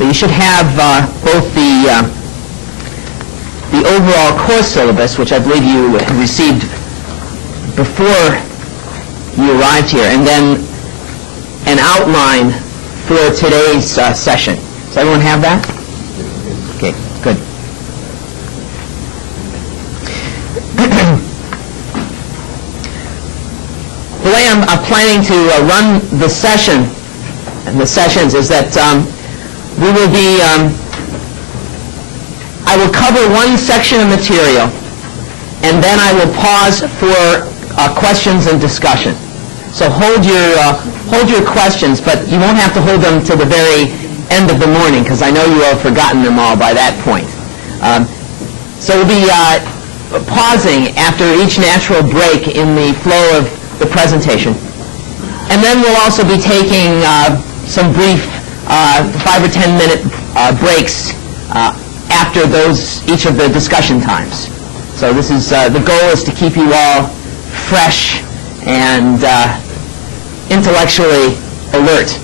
So you should have both the overall course syllabus, which I believe you had received before you arrived here, and then an outline for today's session. Does everyone have that? Okay, good. The way I'm planning to run the session and the sessions is that we will be, I will cover one section of material, and then I will pause for questions and discussion. So hold your questions, but you won't have to hold them to the very end of the morning, because I know you have forgotten them all by that point. So we'll be pausing after each natural break in the flow of the presentation. And then we'll also be taking some brief 5 or 10 minute breaks after each of the discussion times. So this is the goal is to keep you all fresh and intellectually alert.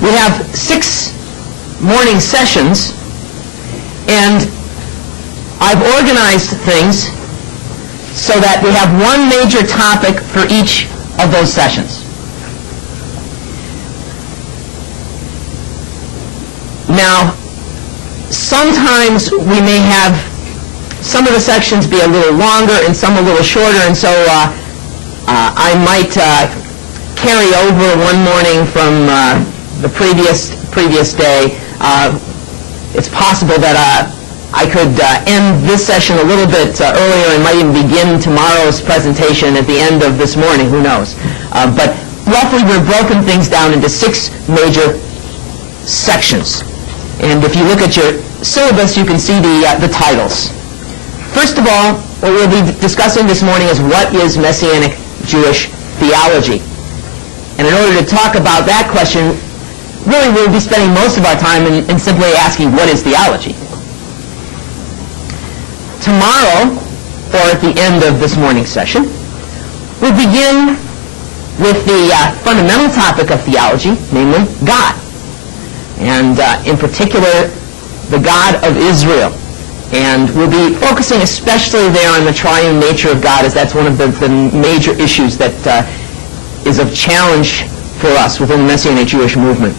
We have 6 morning sessions, and I've organized things so that we have one major topic for each of those sessions. Now, sometimes we may have some of the sections be a little longer and some a little shorter, and so I might carry over one morning from the previous day. It's possible that I could end this session a little bit earlier and might even begin tomorrow's presentation at the end of this morning. Who knows? But roughly, we've broken things down into 6 major sections. And if you look at your syllabus, you can see the titles. First of all, what we'll be discussing this morning is what is Messianic Jewish theology. And in order to talk about that question, really we'll be spending most of our time in simply asking what is theology. Tomorrow, or at the end of this morning's session, we'll begin with the fundamental topic of theology, namely God. And in particular, the God of Israel. And we'll be focusing especially there on the triune nature of God, as that's one of the major issues that is of challenge for us within the Messianic Jewish movement.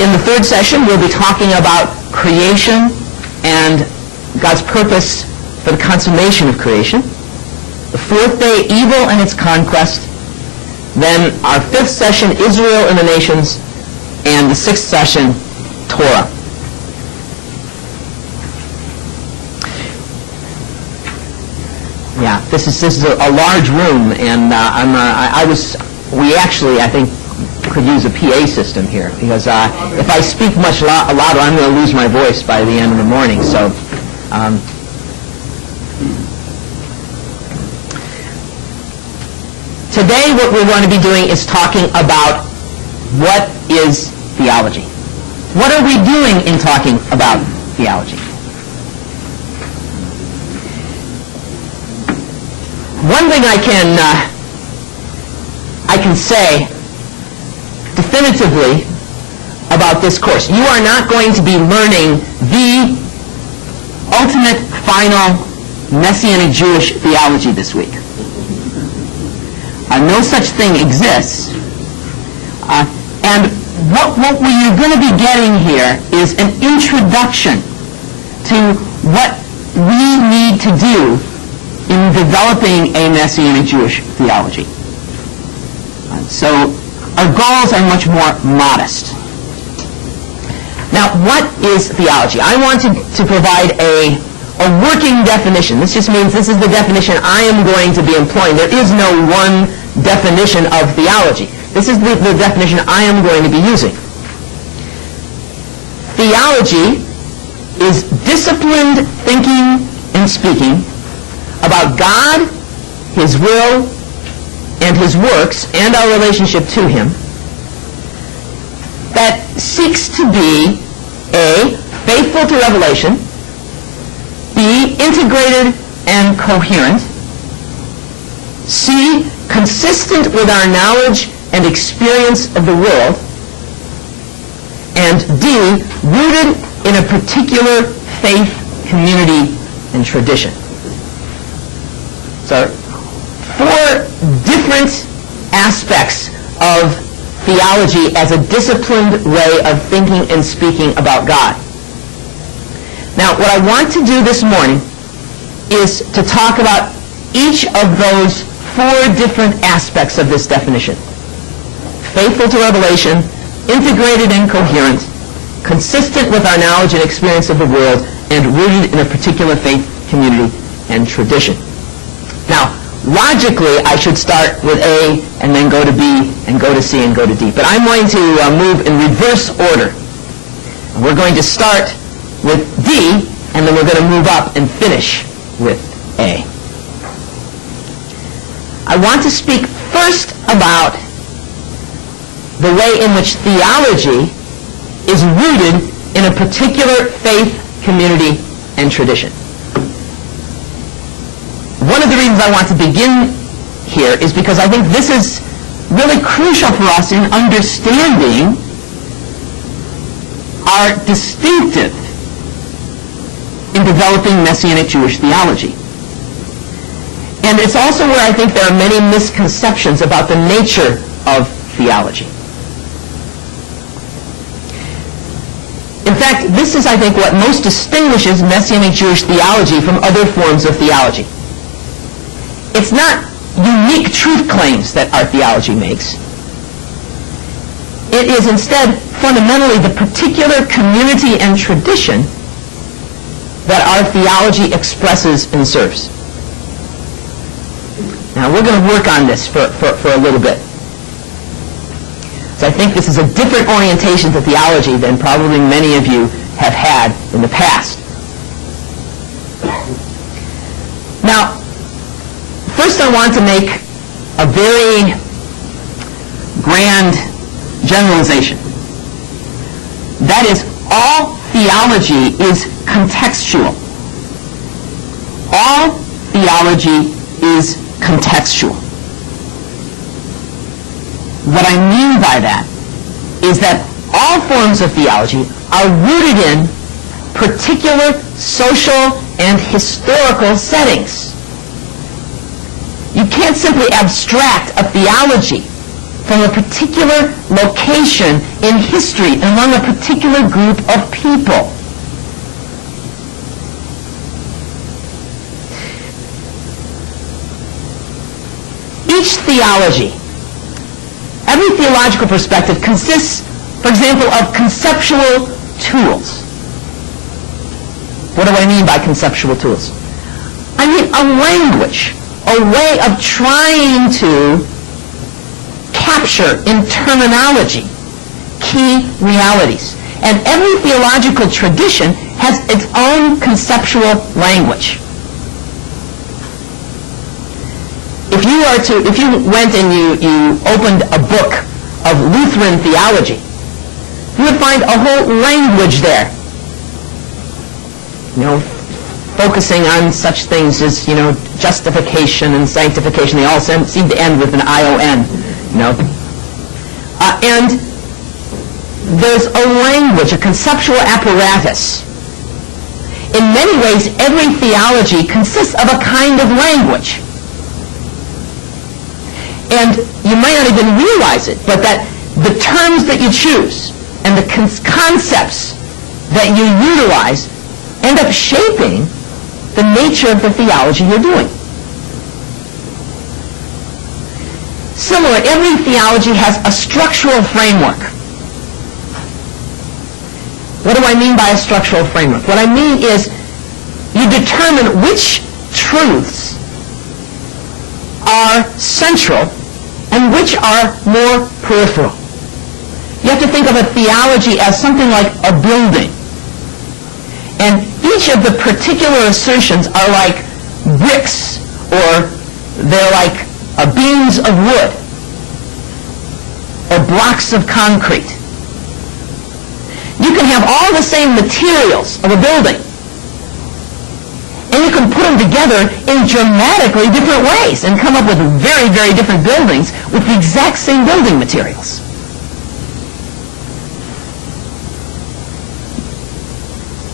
In the third session, we'll be talking about creation and God's purpose for the consummation of creation. The fourth day, evil and its conquest. Then our fifth session, Israel and the nations. And the sixth session, Torah. Yeah, this is a large room, and we actually, I think, could use a PA system here, because if I speak much louder, I'm going to lose my voice by the end of the morning. So, today what we're going to be doing is talking about what is theology. What are we doing in talking about theology? One thing I can say definitively about this course: you are not going to be learning the ultimate, final Messianic Jewish theology this week. No such thing exists. And what we're going to be getting here is an introduction to what we need to do in developing a Messianic Jewish theology. So our goals are much more modest. Now, what is theology? I want to provide a working definition. This just means this is the definition I am going to be employing. There is no one definition of theology. This is the definition I am going to be using. Theology is disciplined thinking and speaking about God, His will, and His works, and our relationship to Him, that seeks to be A, faithful to revelation, B, integrated and coherent, C, consistent with our knowledge and experience of the world. And D, rooted in a particular faith, community, and tradition. So, 4 different aspects of theology as a disciplined way of thinking and speaking about God. Now, what I want to do this morning is to talk about each of those 4 different aspects of this definition. Faithful to revelation, integrated and coherent, consistent with our knowledge and experience of the world, and rooted in a particular faith, community, and tradition. Now, logically, I should start with A, and then go to B, and go to C, and go to D. But I'm going to move in reverse order. We're going to start with D, and then we're going to move up and finish with A. I want to speak first about the way in which theology is rooted in a particular faith, community, and tradition. One of the reasons I want to begin here is because I think this is really crucial for us in understanding our distinctive in developing Messianic Jewish theology. And it's also where I think there are many misconceptions about the nature of theology. In fact, this is, I think, what most distinguishes Messianic Jewish theology from other forms of theology. It's not unique truth claims that our theology makes. It is instead fundamentally the particular community and tradition that our theology expresses and serves. Now, we're going to work on this for a little bit. So I think this is a different orientation to theology than probably many of you have had in the past. Now, first I want to make a very grand generalization. That is, all theology is contextual. All theology is contextual. What I mean by that is that all forms of theology are rooted in particular social and historical settings. You can't simply abstract a theology from a particular location in history among a particular group of people. Each theology, every theological perspective consists, for example, of conceptual tools. What do I mean by conceptual tools? I mean a language, a way of trying to capture in terminology key realities. And every theological tradition has its own conceptual language. If you went and you opened a book of Lutheran theology, you would find a whole language there, focusing on such things as, justification and sanctification. They all seem to end with an I-O-N, and there's a language, a conceptual apparatus. In many ways, every theology consists of a kind of language. And you might not even realize it, but that the terms that you choose and the concepts that you utilize end up shaping the nature of the theology you're doing. Similar, every theology has a structural framework. What do I mean by a structural framework? What I mean is you determine which truths are central and which are more peripheral. You have to think of a theology as something like a building. And each of the particular assertions are like bricks, or they're like beams of wood, or blocks of concrete. You can have all the same materials of a building, And you can put them together in dramatically different ways and come up with very, very different buildings with the exact same building materials.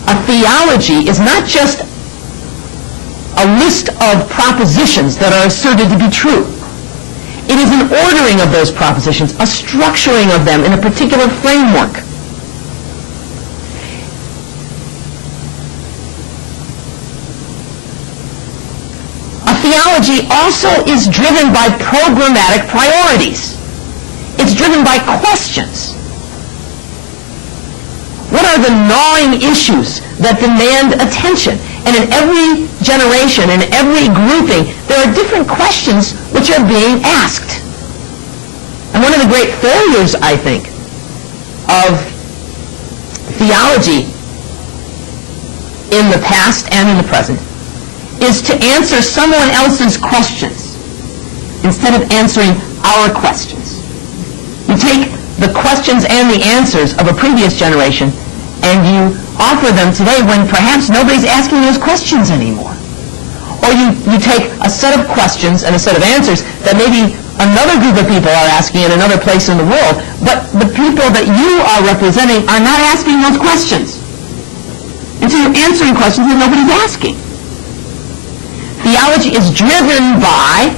A theology is not just a list of propositions that are asserted to be true. It is an ordering of those propositions, a structuring of them in a particular framework. A theology also is driven by programmatic priorities. It's driven by questions. What are the gnawing issues that demand attention? And in every generation, in every grouping, there are different questions which are being asked. And one of the great failures, I think, of theology in the past and in the present is to answer someone else's questions instead of answering our questions. You take the questions and the answers of a previous generation and you offer them today when perhaps nobody's asking those questions anymore. Or you take a set of questions and a set of answers that maybe another group of people are asking in another place in the world, but the people that you are representing are not asking those questions. And so you're answering questions that nobody's asking. Theology is driven by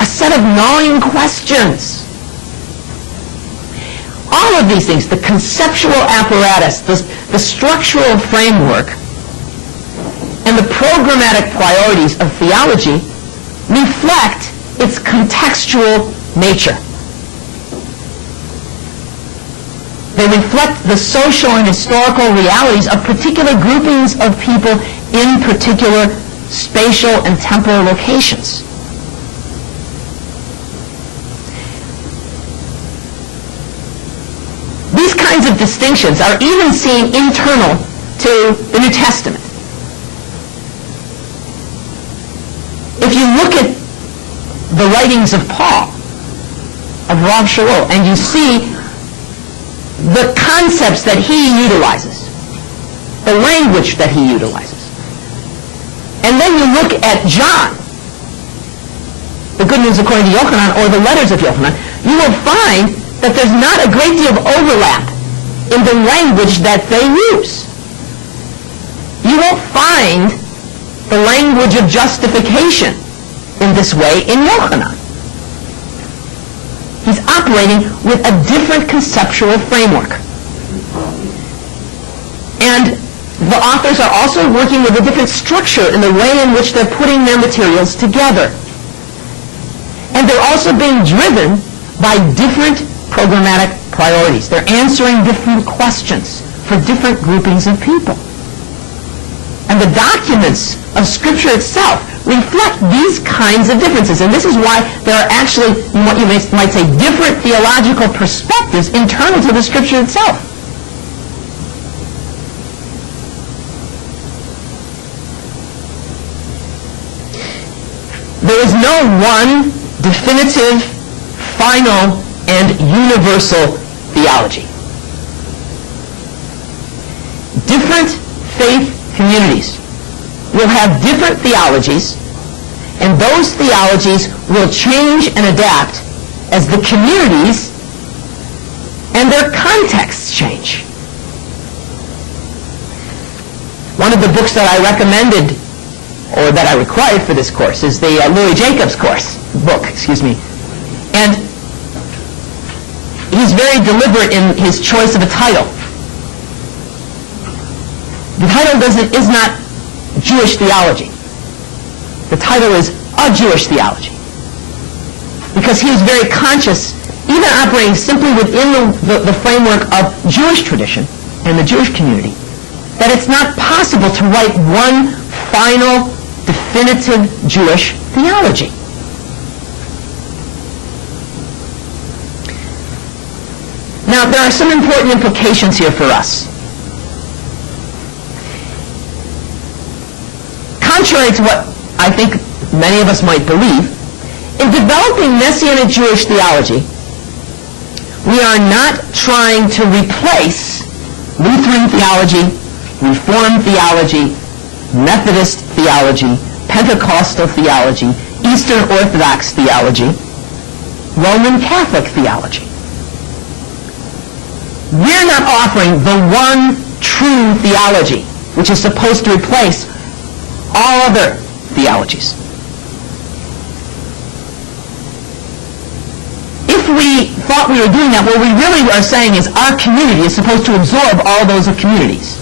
a set of gnawing questions. All of these things, the conceptual apparatus, the structural framework, and the programmatic priorities of theology reflect its contextual nature. They reflect the social and historical realities of particular groupings of people in particular spatial and temporal locations. These kinds of distinctions are even seen internal to the New Testament. If you look at the writings of Paul, of Rav Shaul, and you see the concepts that he utilizes, the language that he utilizes, and then you look at John, the Good News according to Yochanan, or the letters of Yochanan, you will find that there's not a great deal of overlap in the language that they use. You won't find the language of justification in this way in Yochanan. He's operating with a different conceptual framework. And the authors are also working with a different structure in the way in which they're putting their materials together. And they're also being driven by different programmatic priorities. They're answering different questions for different groupings of people. And the documents of Scripture itself reflect these kinds of differences. And this is why there are actually, what you might say, different theological perspectives internal to the Scripture itself. There is no one definitive, final, and universal theology. Different faith communities will have different theologies, and those theologies will change and adapt as the communities and their contexts change. One of the books that I recommended, or that I required for this course, is the Louis Jacobs book. And he's very deliberate in his choice of a title. The title is not Jewish theology. The title is A Jewish Theology. Because he was very conscious, even operating simply within the framework of Jewish tradition and the Jewish community, that it's not possible to write one final, definitive Jewish theology. Now, there are some important implications here for us. Contrary to what I think many of us might believe, in developing Messianic Jewish theology, we are not trying to replace Lutheran theology, Reformed theology, Methodist theology, Pentecostal theology, Eastern Orthodox theology, Roman Catholic theology. We're not offering the one true theology, which is supposed to replace all other theologies. If we thought we were doing that, what we really are saying is our community is supposed to absorb all those communities.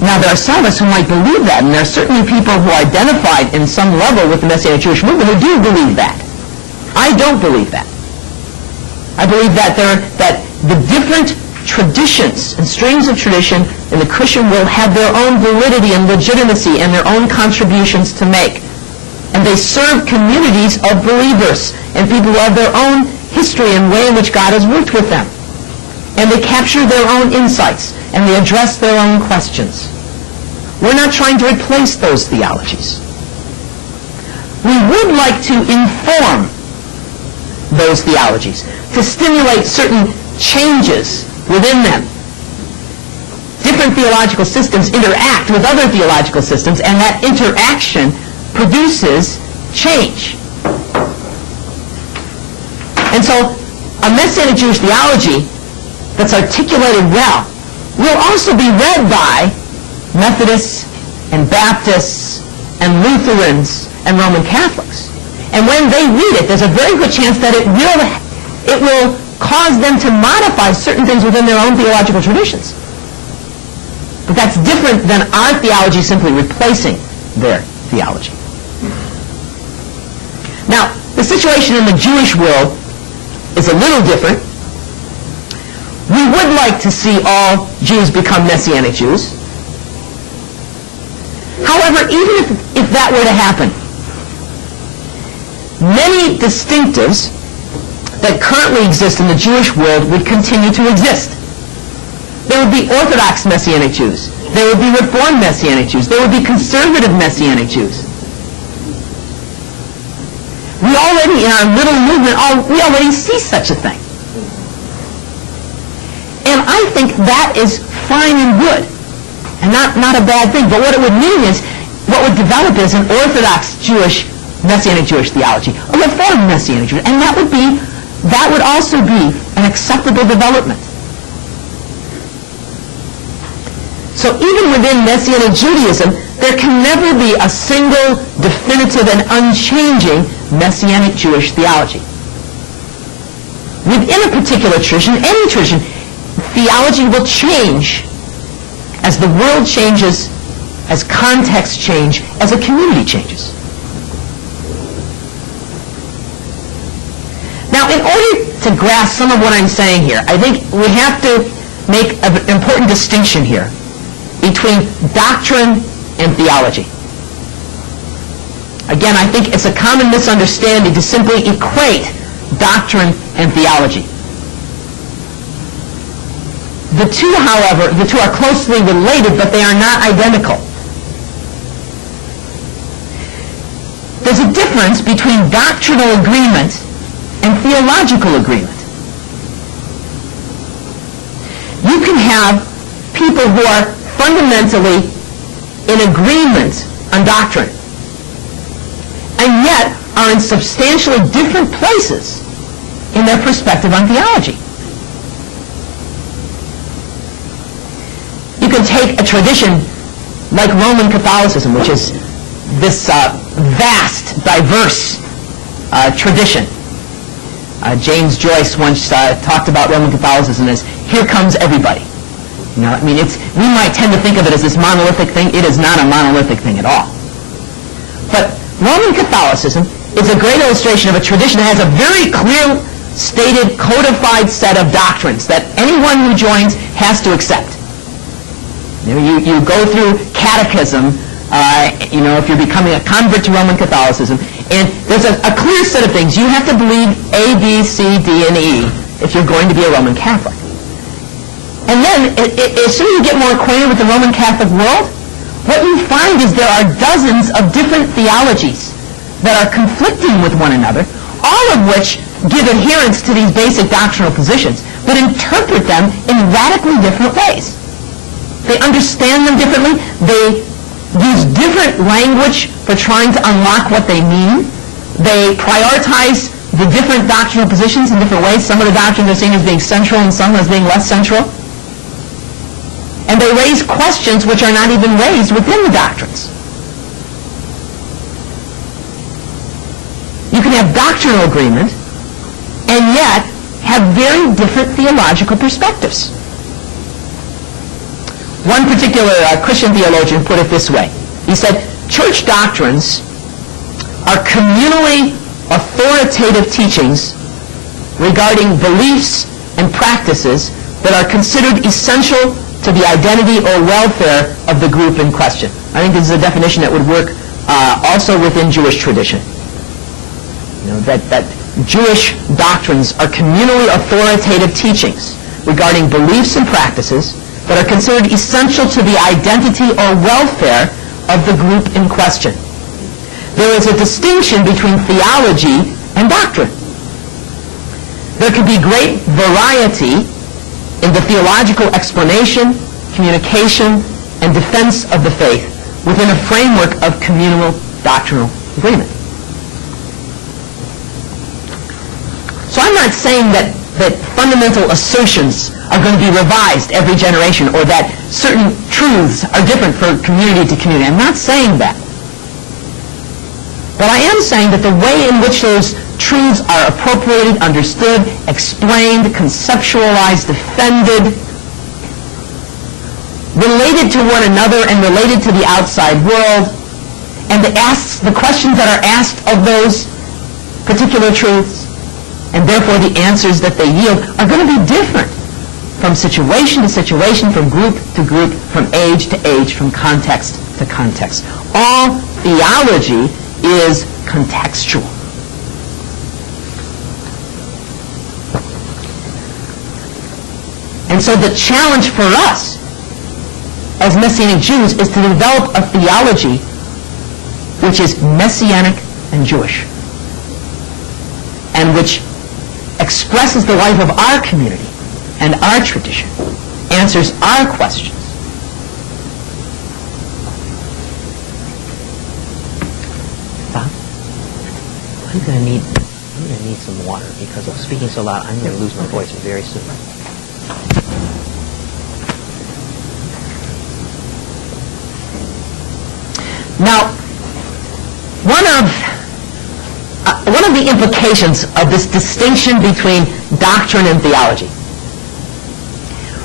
Now, there are some of us who might believe that, and there are certainly people who identified in some level with the Messianic Jewish movement who do believe that. I don't believe that. I believe that the different traditions and streams of tradition in the Christian world have their own validity and legitimacy and their own contributions to make. And they serve communities of believers and people who have their own history and way in which God has worked with them. And they capture their own insights and they address their own questions. We're not trying to replace those theologies. We would like to inform those theologies, to stimulate certain changes within them. Different theological systems interact with other theological systems, and that interaction produces change. And so a Messianic Jewish theology that's articulated well will also be read by Methodists and Baptists and Lutherans and Roman Catholics. And when they read it, there's a very good chance that it will cause them to modify certain things within their own theological traditions. But that's different than our theology simply replacing their theology. Now, the situation in the Jewish world is a little different. We would like to see all Jews become Messianic Jews. However, even if that were to happen, many distinctives that currently exist in the Jewish world would continue to exist. There would be Orthodox Messianic Jews. There would be Reformed Messianic Jews. There would be conservative Messianic Jews. We already, in our little movement, we already see such a thing. And I think that is fine and good, and not a bad thing. But what it would mean is, what would develop is an Orthodox Jewish Messianic Jewish theology, a Reformed Messianic Jewish, and that would also be an acceptable development. So even within Messianic Judaism, there can never be a single, definitive, and unchanging Messianic Jewish theology. Within a particular tradition, any tradition, theology will change as the world changes, as contexts change, as a community changes. Now, in order to grasp some of what I'm saying here, I think we have to make an important distinction here between doctrine and theology. Again, I think it's a common misunderstanding to simply equate doctrine and theology. The two, however, are closely related, but they are not identical. There's a difference between doctrinal agreement and theological agreement. You can have people who are fundamentally in agreement on doctrine, and yet are in substantially different places in their perspective on theology. You can take a tradition like Roman Catholicism, which is this vast, diverse tradition. James Joyce once talked about Roman Catholicism as, here comes everybody. You know, I mean, we might tend to think of it as this monolithic thing. It is not a monolithic thing at all. But Roman Catholicism is a great illustration of a tradition that has a very clear, stated, codified set of doctrines that anyone who joins has to accept. You go through catechism, if you're becoming a convert to Roman Catholicism, and there's a clear set of things. You have to believe A, B, C, D, and E if you're going to be a Roman Catholic. And then, as soon as you get more acquainted with the Roman Catholic world, what you find is there are dozens of different theologies that are conflicting with one another, all of which give adherence to these basic doctrinal positions, but interpret them in radically different ways. They understand them differently. They use different language for trying to unlock what they mean. They prioritize the different doctrinal positions in different ways. Some of the doctrines are seen as being central and some as being less central. And they raise questions which are not even raised within the doctrines. You can have doctrinal agreement and yet have very different theological perspectives. One particular Christian theologian put it this way. He said, church doctrines are communally authoritative teachings regarding beliefs and practices that are considered essential to the identity or welfare of the group in question. I think this is a definition that would work also within Jewish tradition. You know, that Jewish doctrines are communally authoritative teachings regarding beliefs and practices that are considered essential to the identity or welfare of the group in question. There is a distinction between theology and doctrine. There can be great variety in the theological explanation, communication, and defense of the faith within a framework of communal doctrinal agreement. So I'm not saying that fundamental assertions are going to be revised every generation or that certain truths are different from community to community. I'm not saying that. But I am saying that the way in which those truths are appropriated, understood, explained, conceptualized, defended, related to one another and related to the outside world, and the questions that are asked of those particular truths, and therefore the answers that they yield, are going to be different from situation to situation, from group to group, from age to age, from context to context. All theology is contextual. And so the challenge for us as Messianic Jews is to develop a theology which is Messianic and Jewish, and which expresses the life of our community and our tradition, answers our questions. Bob? I'm going to need some water because of speaking so loud. I'm going to lose my voice very soon. Now, one of the implications of this distinction between doctrine and theology,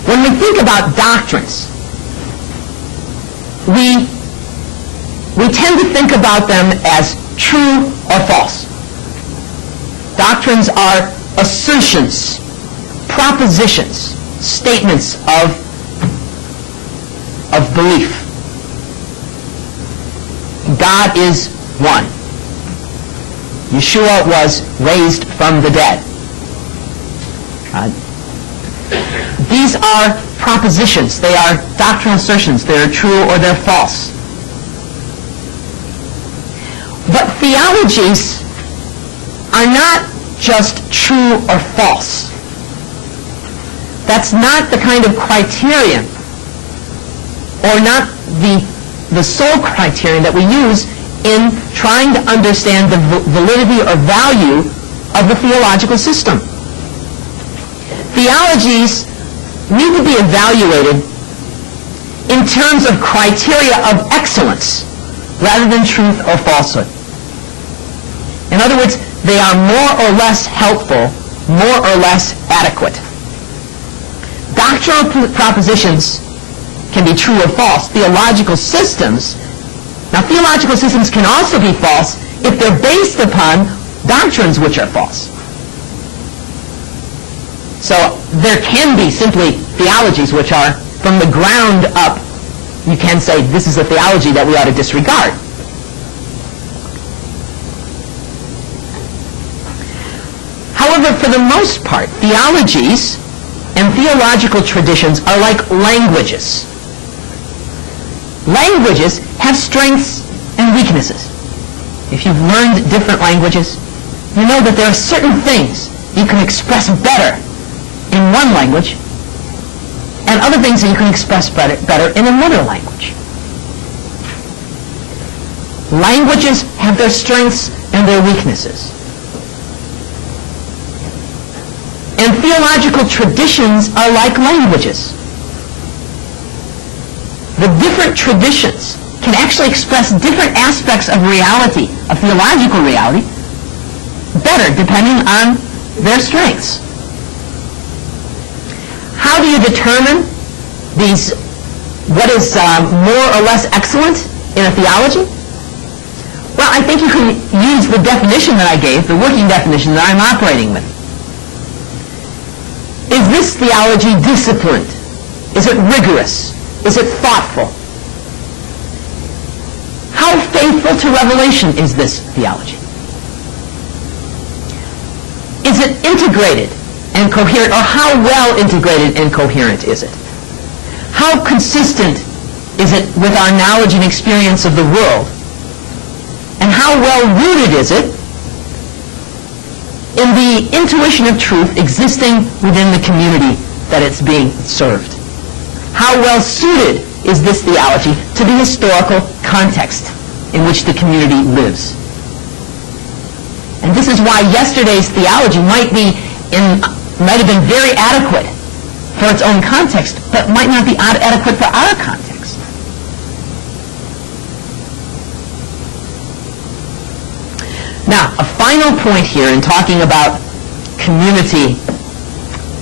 when we think about doctrines, we tend to think about them as true or false. Doctrines are assertions, propositions, statements of belief. God is one. Yeshua was raised from the dead. These are propositions. They are doctrinal assertions. They're true or they're false. But theologies are not just true or false. That's not the kind of criterion, or not the sole criterion that we use in trying to understand the validity or value of the theological system. Theologies need to be evaluated in terms of criteria of excellence rather than truth or falsehood. In other words, they are more or less helpful, more or less adequate. Doctrinal propositions can be true or false. Theological systems can also be false if they're based upon doctrines which are false. So there can be simply theologies which are, from the ground up, you can say this is a theology that we ought to disregard. However, for the most part, theologies and theological traditions are like languages. Languages have strengths and weaknesses. If you've learned different languages, you know that there are certain things you can express better in one language and other things that you can express better in another language. Languages have their strengths and their weaknesses. And theological traditions are like languages. The different traditions can actually express different aspects of reality, of theological reality, better depending on their strengths. How do you determine what is more or less excellent in a theology? Well, I think you can use the definition that I gave, the working definition that I'm operating with. Is this theology disciplined? Is it rigorous? Is it thoughtful? How faithful to revelation is this theology? Is it integrated and coherent, or how well integrated and coherent is it? How consistent is it with our knowledge and experience of the world? And how well rooted is it in the intuition of truth existing within the community that it's being served? How well suited is this theology to the historical context in which the community lives? And this is why yesterday's theology might have been very adequate for its own context, but might not be adequate for our context. Now, a final point here in talking about community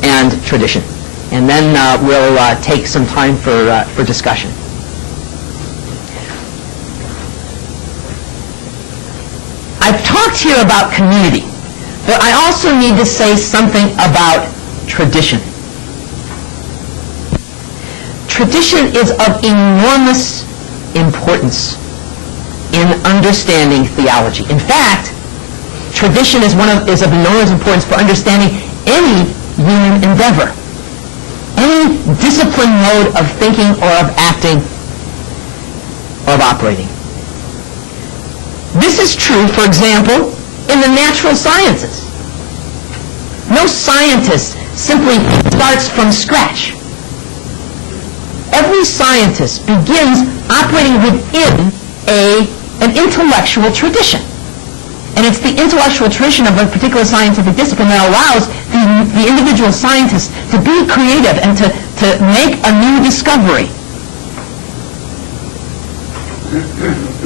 and tradition, and then we'll take some time for discussion. I've talked here about community, but I also need to say something about tradition. Tradition is of enormous importance in understanding theology. In fact, tradition is of enormous importance for understanding any human endeavor, any disciplined mode of thinking or of acting or of operating. This is true, for example, in the natural sciences. No scientist simply starts from scratch. Every scientist begins operating within an intellectual tradition. And it's the intellectual tradition of a particular scientific discipline that allows the individual scientist to be creative and to make a new discovery.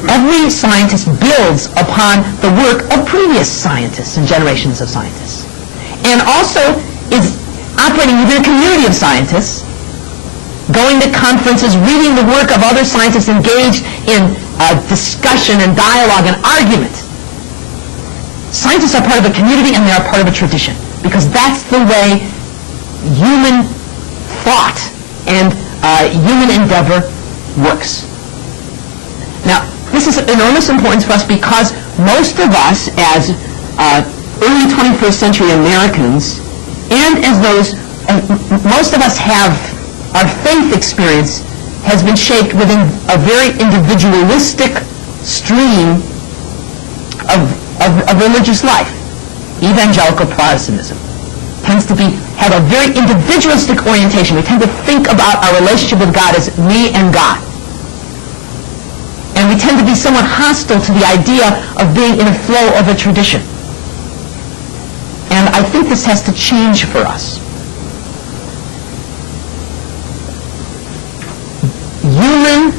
Every scientist builds upon the work of previous scientists and generations of scientists. And also is operating within a community of scientists, going to conferences, reading the work of other scientists engaged in discussion and dialogue and argument. Scientists are part of a community and they are part of a tradition, because that's the way human thought and human endeavor works. Now, this is of enormous importance for us because most of us, as early 21st century Americans, and as most of us have, our faith experience has been shaped within a very individualistic stream of religious life. Evangelical Protestantism tends to have a very individualistic orientation. We tend to think about our relationship with God as me and God. And we tend to be somewhat hostile to the idea of being in a flow of a tradition. And I think this has to change for us. Human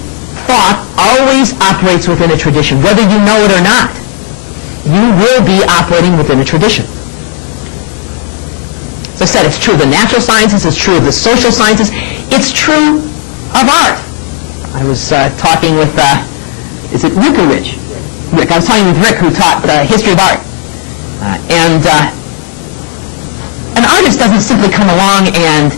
thought always operates within a tradition, whether you know it or not. You will be operating within a tradition. As I said, it's true of the natural sciences, it's true of the social sciences, it's true of art. I was talking with, is it Rick or Rich? Rick. I was talking with Rick, who taught history of art. And an artist doesn't simply come along and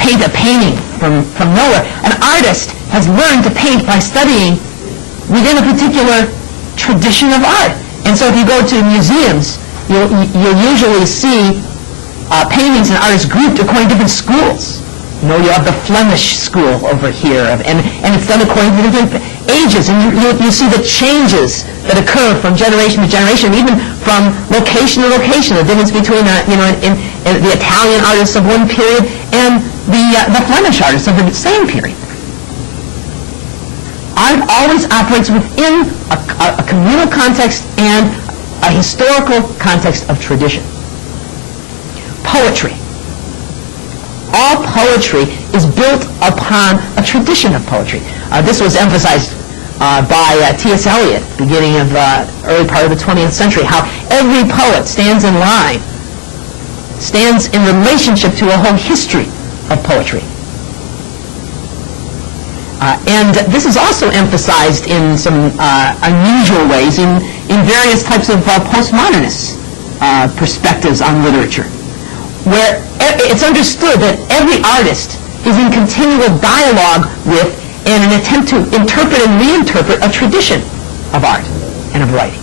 paint a painting from nowhere. An artist has learned to paint by studying within a particular tradition of art. And so if you go to museums, you'll usually see paintings and artists grouped according to different schools. You know, you have the Flemish school over here, and it's done according to different ages. And you see the changes that occur from generation to generation, even from location to location. The difference between the Italian artists of one period and the Flemish artists of the same period. Art always operates within a communal context and a historical context of tradition. Poetry. All poetry is built upon a tradition of poetry. This was emphasized by T.S. Eliot, beginning of early part of the 20th century, how every poet stands in line, stands in relationship to a whole history of poetry. And this is also emphasized in some unusual ways in various types of postmodernist perspectives on literature, where it's understood that every artist is in continual dialogue with and an attempt to interpret and reinterpret a tradition of art and of writing.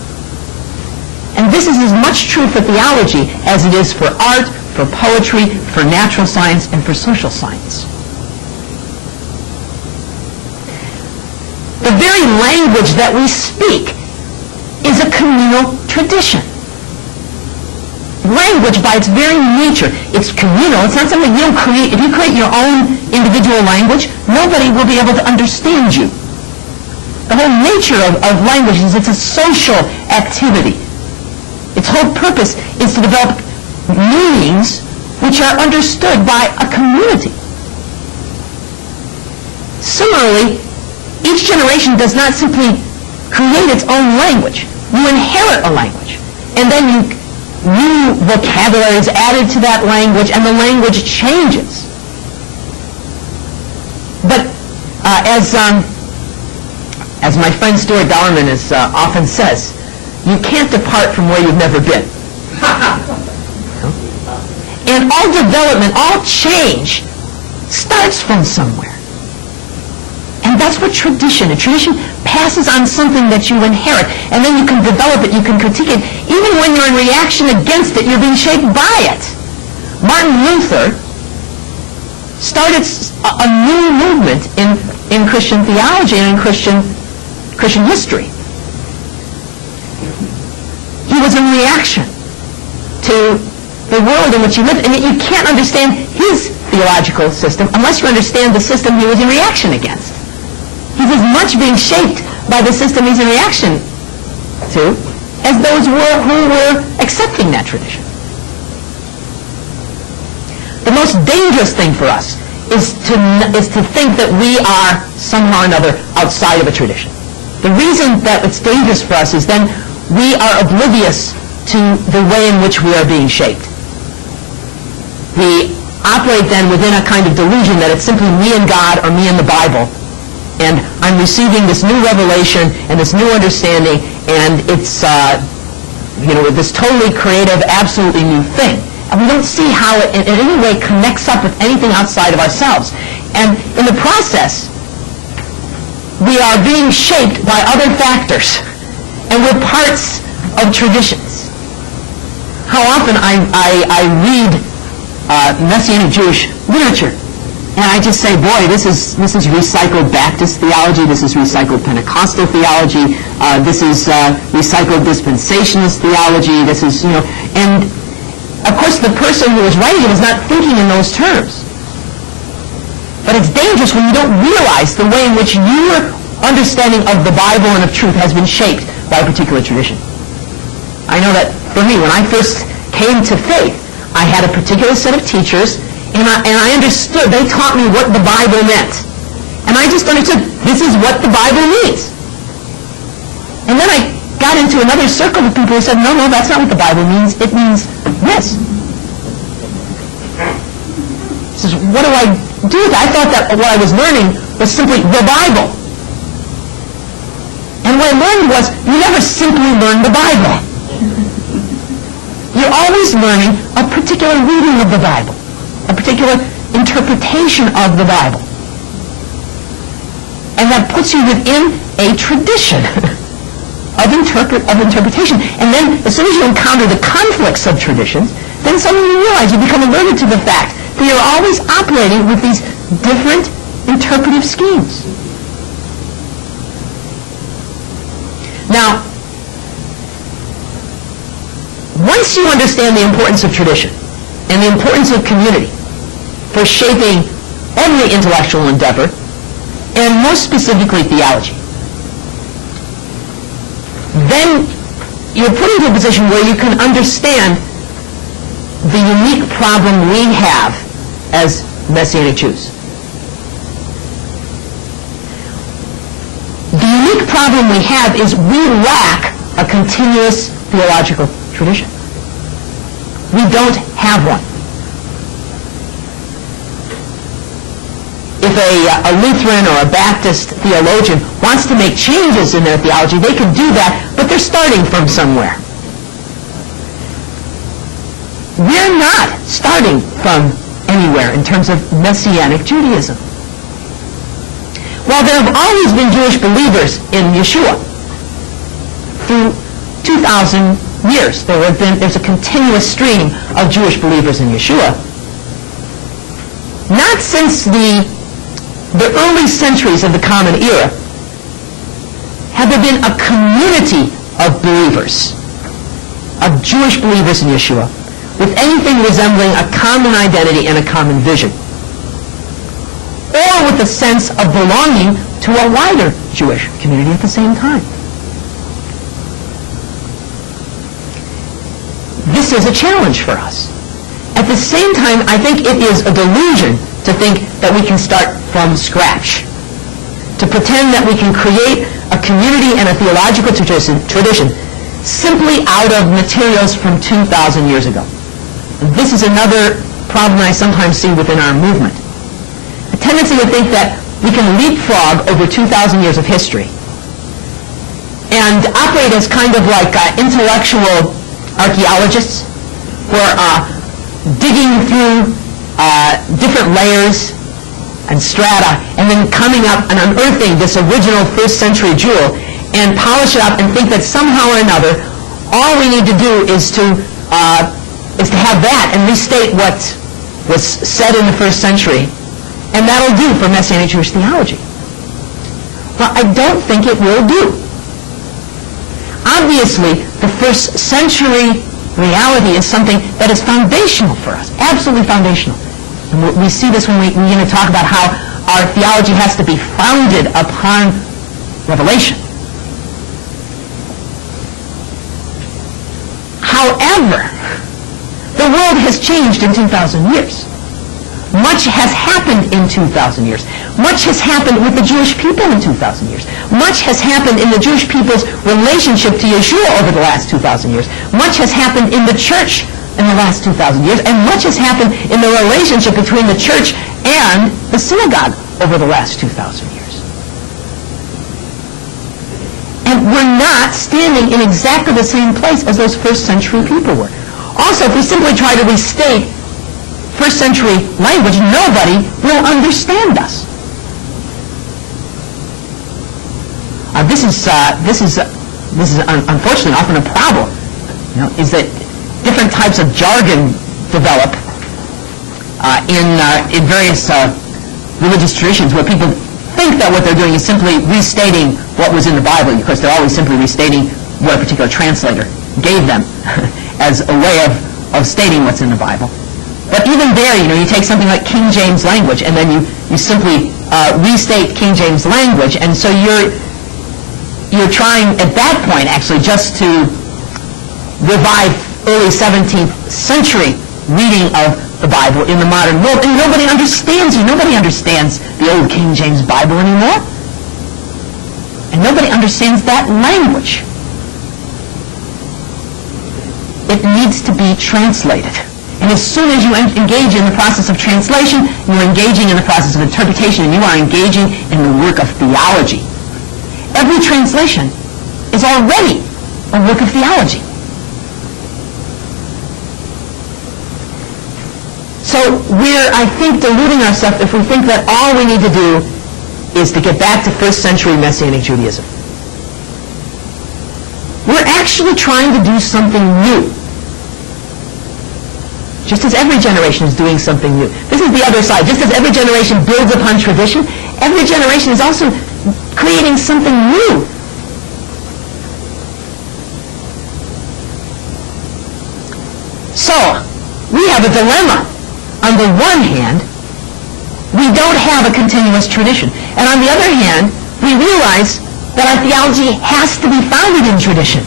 And this is as much true for theology as it is for art, for poetry, for natural science, and for social science. The very language that we speak is a communal tradition. Language, by its very nature, it's communal. It's not something you don't create. If you create your own individual language, nobody will be able to understand you. The whole nature of language is it's a social activity. Its whole purpose is to develop meanings which are understood by a community. Similarly, each generation does not simply create its own language. You inherit a language, and then new vocabulary is added to that language, and the language changes. But as my friend Stuart Dollarman often says, you can't depart from where you've never been. And all development, all change starts from somewhere. And that's what tradition. A tradition passes on something that you inherit, and then you can develop it, you can critique it. Even when you're in reaction against it, you're being shaped by it. Martin Luther started a new movement in Christian theology and in Christian history. He was in reaction to the world in which he lived, and yet you can't understand his theological system unless you understand the system he was in reaction against. He's as much being shaped by the system he's in reaction to as those who were accepting that tradition. The most dangerous thing for us is to think that we are somehow or another outside of a tradition. The reason that it's dangerous for us is then we are oblivious to the way in which we are being shaped. We operate then within a kind of delusion that it's simply me and God or me and the Bible, and I'm receiving this new revelation and this new understanding, and it's this totally creative, absolutely new thing. And we don't see how it in any way connects up with anything outside of ourselves. And in the process, we are being shaped by other factors, and we're parts of traditions. How often I read Messianic Jewish literature, and I just say, boy, this is recycled Baptist theology, this is recycled Pentecostal theology, this is recycled dispensationalist theology, this is, and of course the person who is writing it is not thinking in those terms. But it's dangerous when you don't realize the way in which your understanding of the Bible and of truth has been shaped by a particular tradition. I know that for me, when I first came to faith, I had a particular set of teachers, and I understood. They taught me what the Bible meant. And I just understood, this is what the Bible means. And then I got into another circle of people who said, no, that's not what the Bible means. It means this. Says, what do I do with that? I thought that what I was learning was simply the Bible. And what I learned was, you never simply learn the Bible. You're always learning a particular reading of the Bible, a particular interpretation of the Bible. And that puts you within a tradition of interpretation. And then, as soon as you encounter the conflicts of traditions, then suddenly you realize, you become alerted to the fact that you're always operating with these different interpretive schemes. Now, once you understand the importance of tradition and the importance of community for shaping every intellectual endeavor, and most specifically theology. Then you're put into a position where you can understand the unique problem we have as Messianic Jews. The unique problem we have is we lack a continuous theological tradition. We don't have one. If a Lutheran or a Baptist theologian wants to make changes in their theology, they can do that, but they're starting from somewhere. We're not starting from anywhere in terms of Messianic Judaism. While there have always been Jewish believers in Yeshua, through 2,000 years, there's a continuous stream of Jewish believers in Yeshua. Not since the early centuries of the Common Era have there been a community of believers, of Jewish believers in Yeshua, with anything resembling a common identity and a common vision, or with a sense of belonging to a wider Jewish community at the same time. This is a challenge for us. At the same time, I think it is a delusion to think that we can start from scratch, to pretend that we can create a community and a theological tradition simply out of materials from 2,000 years ago. This is another problem I sometimes see within our movement. A tendency to think that we can leapfrog over 2,000 years of history and operate as kind of like intellectual archaeologists who are digging through different layers and strata and then coming up and unearthing this original first century jewel and polish it up and think that somehow or another all we need to do is to have that and restate what was said in the first century, and that'll do for Messianic Jewish theology. Well, I don't think it will do. Obviously, the first century reality is something that is foundational for us, absolutely foundational. And we see this when we're going to talk about how our theology has to be founded upon revelation. However, the world has changed in 2,000 years. Much has happened in 2,000 years. Much has happened with the Jewish people in 2,000 years. Much has happened in the Jewish people's relationship to Yeshua over the last 2,000 years. Much has happened in the church in the last 2,000 years, and much has happened in the relationship between the church and the synagogue over the last 2,000 years. And we're not standing in exactly the same place as those first century people were. Also, if we simply try to restate first century language, nobody will understand us. This is unfortunately often a problem. Is that different types of jargon develop in various religious traditions where people think that what they're doing is simply restating what was in the Bible, because they're always simply restating what a particular translator gave them as a way of stating what's in the Bible. But even there, you take something like King James language, and then you simply restate King James language, and so you're trying at that point actually just to revive early 17th century reading of the Bible in the modern world, and nobody understands you. Nobody understands the old King James Bible anymore, and nobody understands that language. It needs to be translated. And as soon as you engage in the process of translation, you're engaging in the process of interpretation, and you are engaging in the work of theology. Every translation is already a work of theology. So we're, I think, deluding ourselves if we think that all we need to do is to get back to first century Messianic Judaism. We're actually trying to do something new. Just as every generation is doing something new. This is the other side. Just as every generation builds upon tradition, every generation is also creating something new. So, we have a dilemma. On the one hand, we don't have a continuous tradition. And on the other hand, we realize that our theology has to be founded in tradition.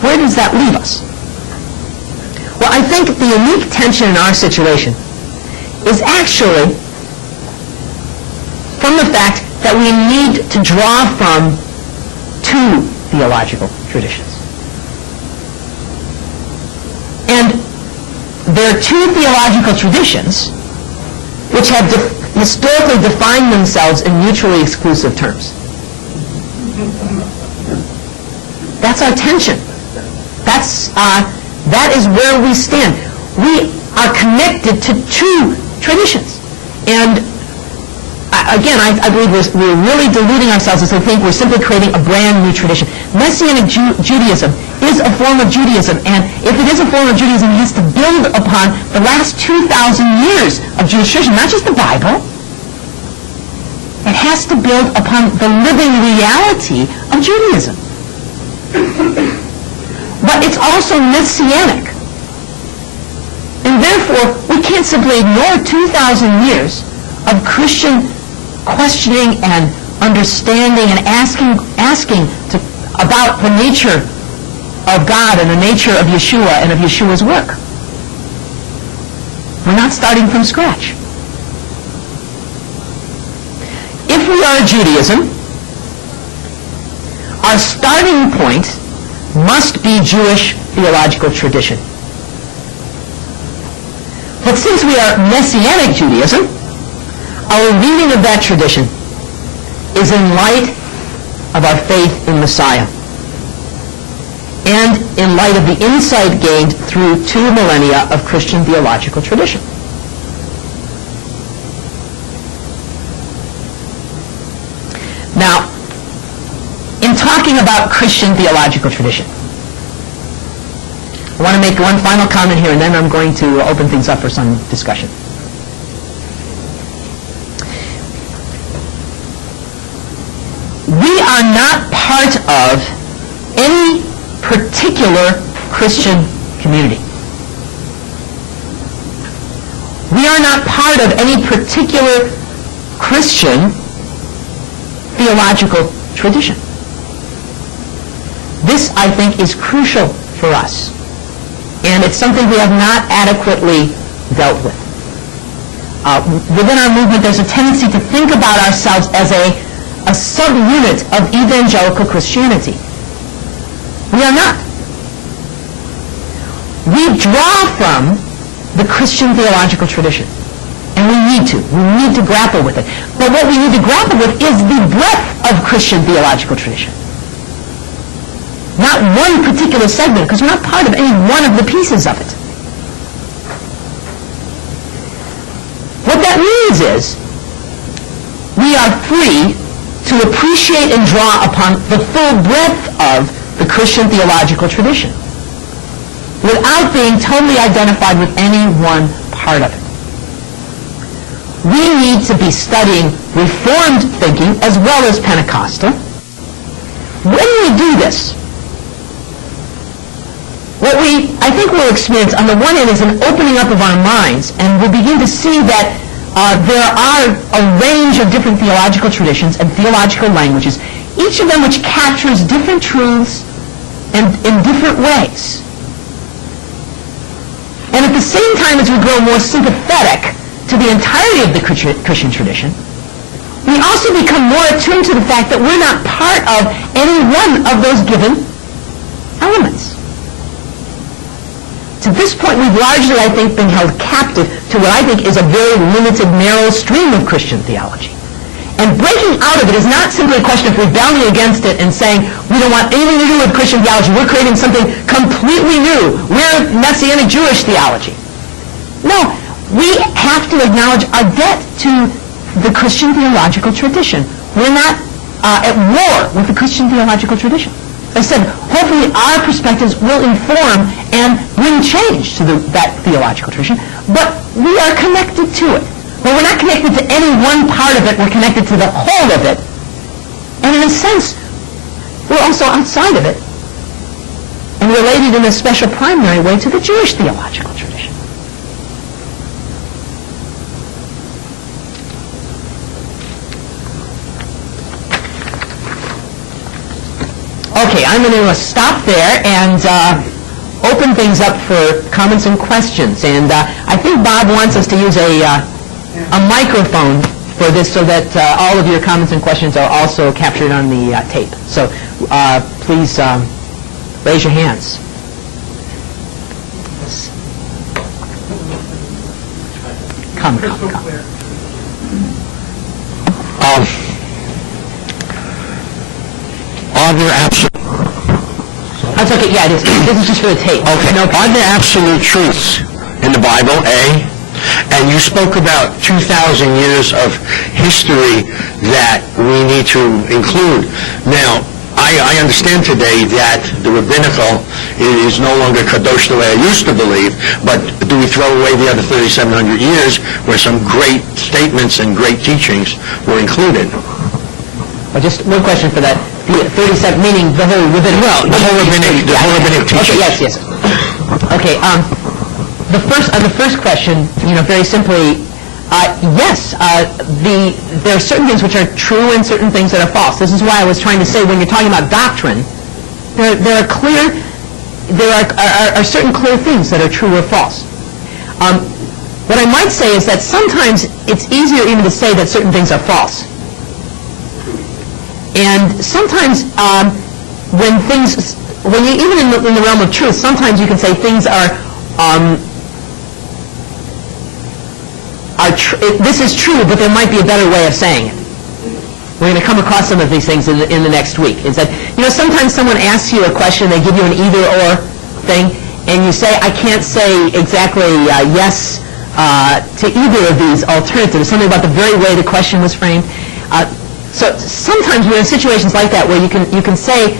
Where does that leave us? Well, I think the unique tension in our situation is actually from the fact that we need to draw from two theological traditions. And there are two theological traditions which have historically defined themselves in mutually exclusive terms. That's our tension. That is where we stand. We are connected to two traditions. And again, I believe we're really deluding ourselves as we think we're simply creating a brand new tradition. Messianic Judaism is a form of Judaism, and if it is a form of Judaism, it has to build upon the last 2,000 years of Jewish tradition, not just the Bible. It has to build upon the living reality of Judaism. But it's also Messianic. And therefore, we can't simply ignore 2,000 years of Christian questioning and understanding and asking about the nature of God and the nature of Yeshua and of Yeshua's work. We're not starting from scratch. If we are Judaism, our starting point must be Jewish theological tradition. But since we are Messianic Judaism, our reading of that tradition is in light of our faith in Messiah and in light of the insight gained through 2 millennia of Christian theological tradition. Now, in talking about Christian theological tradition, I want to make one final comment here, and then I'm going to open things up for some discussion. We are not part of any particular Christian community. We are not part of any particular Christian theological tradition. This, I think, is crucial for us. And it's something we have not adequately dealt with. Within our movement, there's a tendency to think about ourselves as a subunit of evangelical Christianity. We are not. We draw from the Christian theological tradition. And we need to. We need to grapple with it. But what we need to grapple with is the breadth of Christian theological tradition. Not one particular segment, because we're not part of any one of the pieces of it. What that means is we are free to appreciate and draw upon the full breadth of the Christian theological tradition without being totally identified with any one part of it. We need to be studying Reformed thinking as well as Pentecostal. When we do this, what I think we'll experience on the one hand is an opening up of our minds, and we'll begin to see that there are a range of different theological traditions and theological languages, each of them which captures different truths and in different ways. And at the same time as we grow more sympathetic to the entirety of the Christian tradition, we also become more attuned to the fact that we're not part of any one of those given elements. To this point, we've largely, I think, been held captive to what I think is a very limited, narrow stream of Christian theology. And breaking out of it is not simply a question of rebelling against it and saying, we don't want anything to do with Christian theology. We're creating something completely new. We're Messianic Jewish theology. No, we have to acknowledge our debt to the Christian theological tradition. We're not at war with the Christian theological tradition. I said, hopefully our perspectives will inform and bring change to that theological tradition, but we are connected to it. But we're not connected to any one part of it, we're connected to the whole of it. And in a sense, we're also outside of it and related in a special primary way to the Jewish theological tradition. Okay, I'm going to stop there and open things up for comments and questions. And I think Bob wants us to use a microphone for this so that all of your comments and questions are also captured on the tape. So please raise your hands. Come. Are there absolute... That's okay, yeah, this is just for the tape. Okay. No, Are there absolute truths in the Bible, A? And you spoke about 2,000 years of history that we need to include. Now, I understand today that the rabbinical is no longer kadosh the way I used to believe, but do we throw away the other 3,700 years where some great statements and great teachings were included? Well, just one question for that. The 37, meaning the whole rabbinic... Well, the whole rabbinic teaching. Okay, yes. Okay, the first question, very simply, yes, there are certain things which are true and certain things that are false. This is why I was trying to say when you're talking about doctrine, there are certain clear things that are true or false. What I might say is that sometimes it's easier even to say that certain things are false. And sometimes when you even in the realm of truth, sometimes you can say things this is true, but there might be a better way of saying it. We're going to come across some of these things in the next week. Is that, sometimes someone asks you a question, they give you an either-or thing, and you say, I can't say exactly yes to either of these alternatives. Something about the very way the question was framed. So sometimes we're in situations like that where you can say,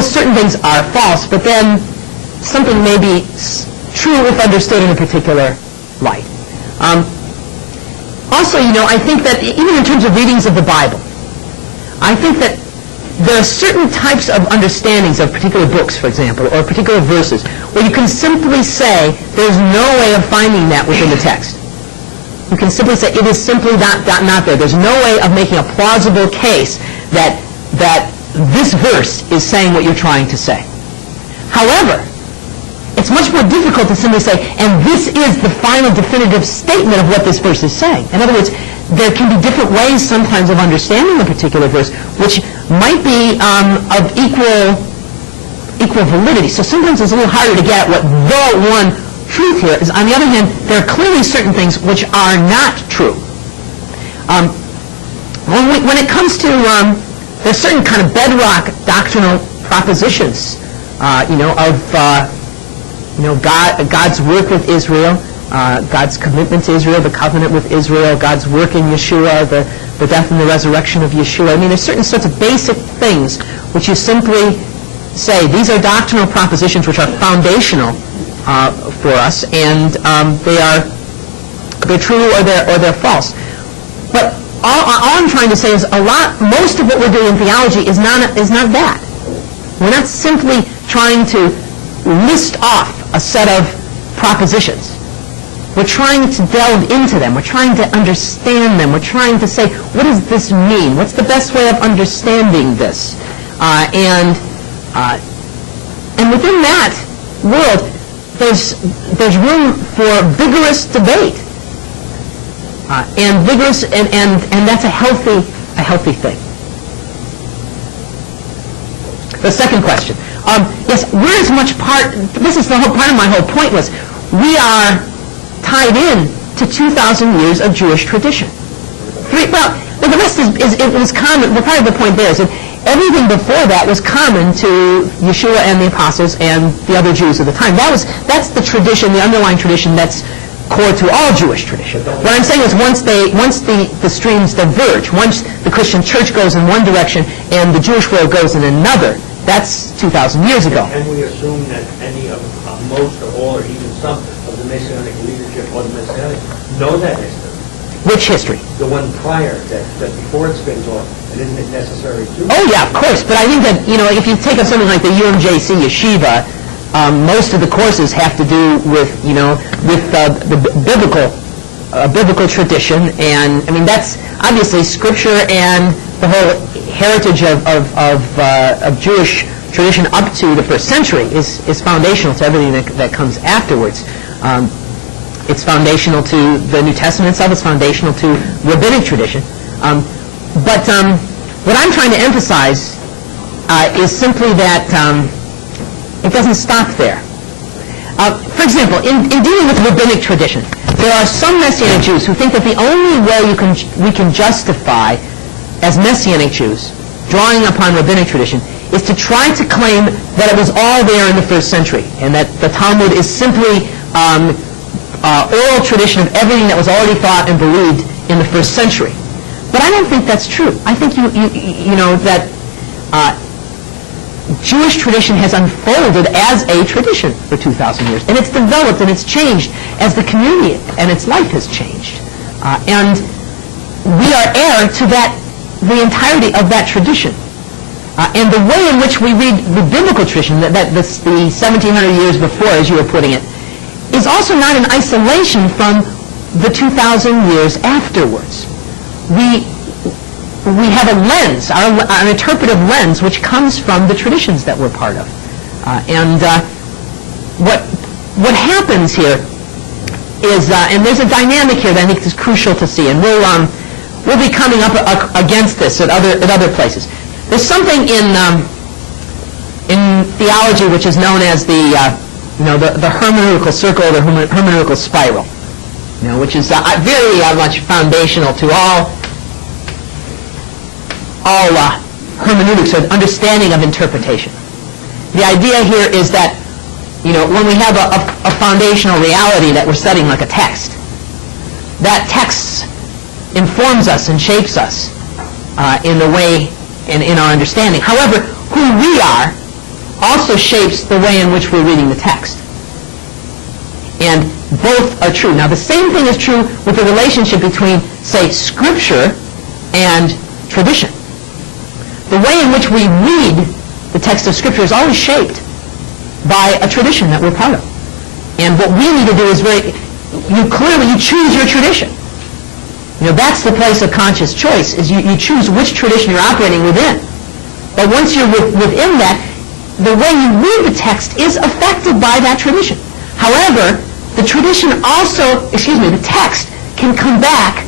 certain things are false, but then something may be true if understood in a particular light. Also, I think that even in terms of readings of the Bible, I think that there are certain types of understandings of particular books, for example, or particular verses, where you can simply say there's no way of finding that within the text. You can simply say it is simply not there. There's no way of making a plausible case that this verse is saying what you're trying to say. However, it's much more difficult to simply say, and this is the final definitive statement of what this verse is saying. In other words, there can be different ways sometimes of understanding a particular verse, which might be of equal validity. So sometimes it's a little harder to get at what the one truth here is. On the other hand, there are clearly certain things which are not true. When it comes to, there's certain kind of bedrock doctrinal propositions, God's work with Israel, God's commitment to Israel, the covenant with Israel, God's work in Yeshua, the death and the resurrection of Yeshua. I mean, there's certain sorts of basic things which you simply say, these are doctrinal propositions which are foundational for us, and they're true or they're false. But all I'm trying to say is most of what we're doing in theology is not that. We're not simply trying to list off a set of propositions. We're trying to delve into them. We're trying to understand them. We're trying to say, what does this mean? What's the best way of understanding this? And within that world, there's room for vigorous debate, and that's a healthy thing. The second question. Yes, we're as much part, this is the whole part of my whole point was, we are tied in to 2,000 years of Jewish tradition. The rest it was common, the part of the point there is that everything before that was common to Yeshua and the apostles and the other Jews of the time. That's the tradition, the underlying tradition that's core to all Jewish tradition. What I'm saying is once the streams diverge, once the Christian church goes in one direction and the Jewish world goes in another, that's 2,000 years ago. Can we assume that any of, most or all, or even some of the Messianic leadership or the Messianic know that history? Which history? The one prior, that before it spins off, and isn't it necessary to? Oh yeah, of course. But I think that, if you take up something like the UMJC Yeshiva, most of the courses have to do with, with the biblical tradition, and I mean that's obviously Scripture and the whole heritage of Jewish tradition up to the first century is foundational to everything that comes afterwards. It's foundational to the New Testament itself. It's foundational to rabbinic tradition. But what I'm trying to emphasize is simply that it doesn't stop there. For example, in dealing with rabbinic tradition, there are some Messianic Jews who think that the only way we can justify, as Messianic Jews, drawing upon rabbinic tradition, is to try to claim that it was all there in the first century, and that the Talmud is simply oral tradition of everything that was already thought and believed in the first century. But I don't think that's true. I think you know that Jewish tradition has unfolded as a tradition for 2,000 years, and it's developed and it's changed as the community and its life has changed. And we are heir to the entirety of that tradition. And the way in which we read the biblical tradition, the 1,700 years before, as you were putting it, is also not in isolation from the 2,000 years afterwards. We have a lens, an interpretive lens, which comes from the traditions that we're part of. And what happens here is, and there's a dynamic here that I think is crucial to see, and we'll be coming up against this at other places. There's something in theology which is known as the hermeneutical circle or the hermeneutical spiral, which is very much foundational to all hermeneutics, or understanding of interpretation. The idea here is that, when we have a foundational reality that we're studying, like a text, that text informs us and shapes us in the way and in our understanding. However, who we are also shapes the way in which we're reading the text. And both are true. Now, the same thing is true with the relationship between, say, Scripture and tradition. The way in which we read the text of Scripture is always shaped by a tradition that we're part of. And what we need to do is you choose your tradition. That's the place of conscious choice, is you choose which tradition you're operating within. But once you're within that, the way you read the text is affected by that tradition. However, the text can come back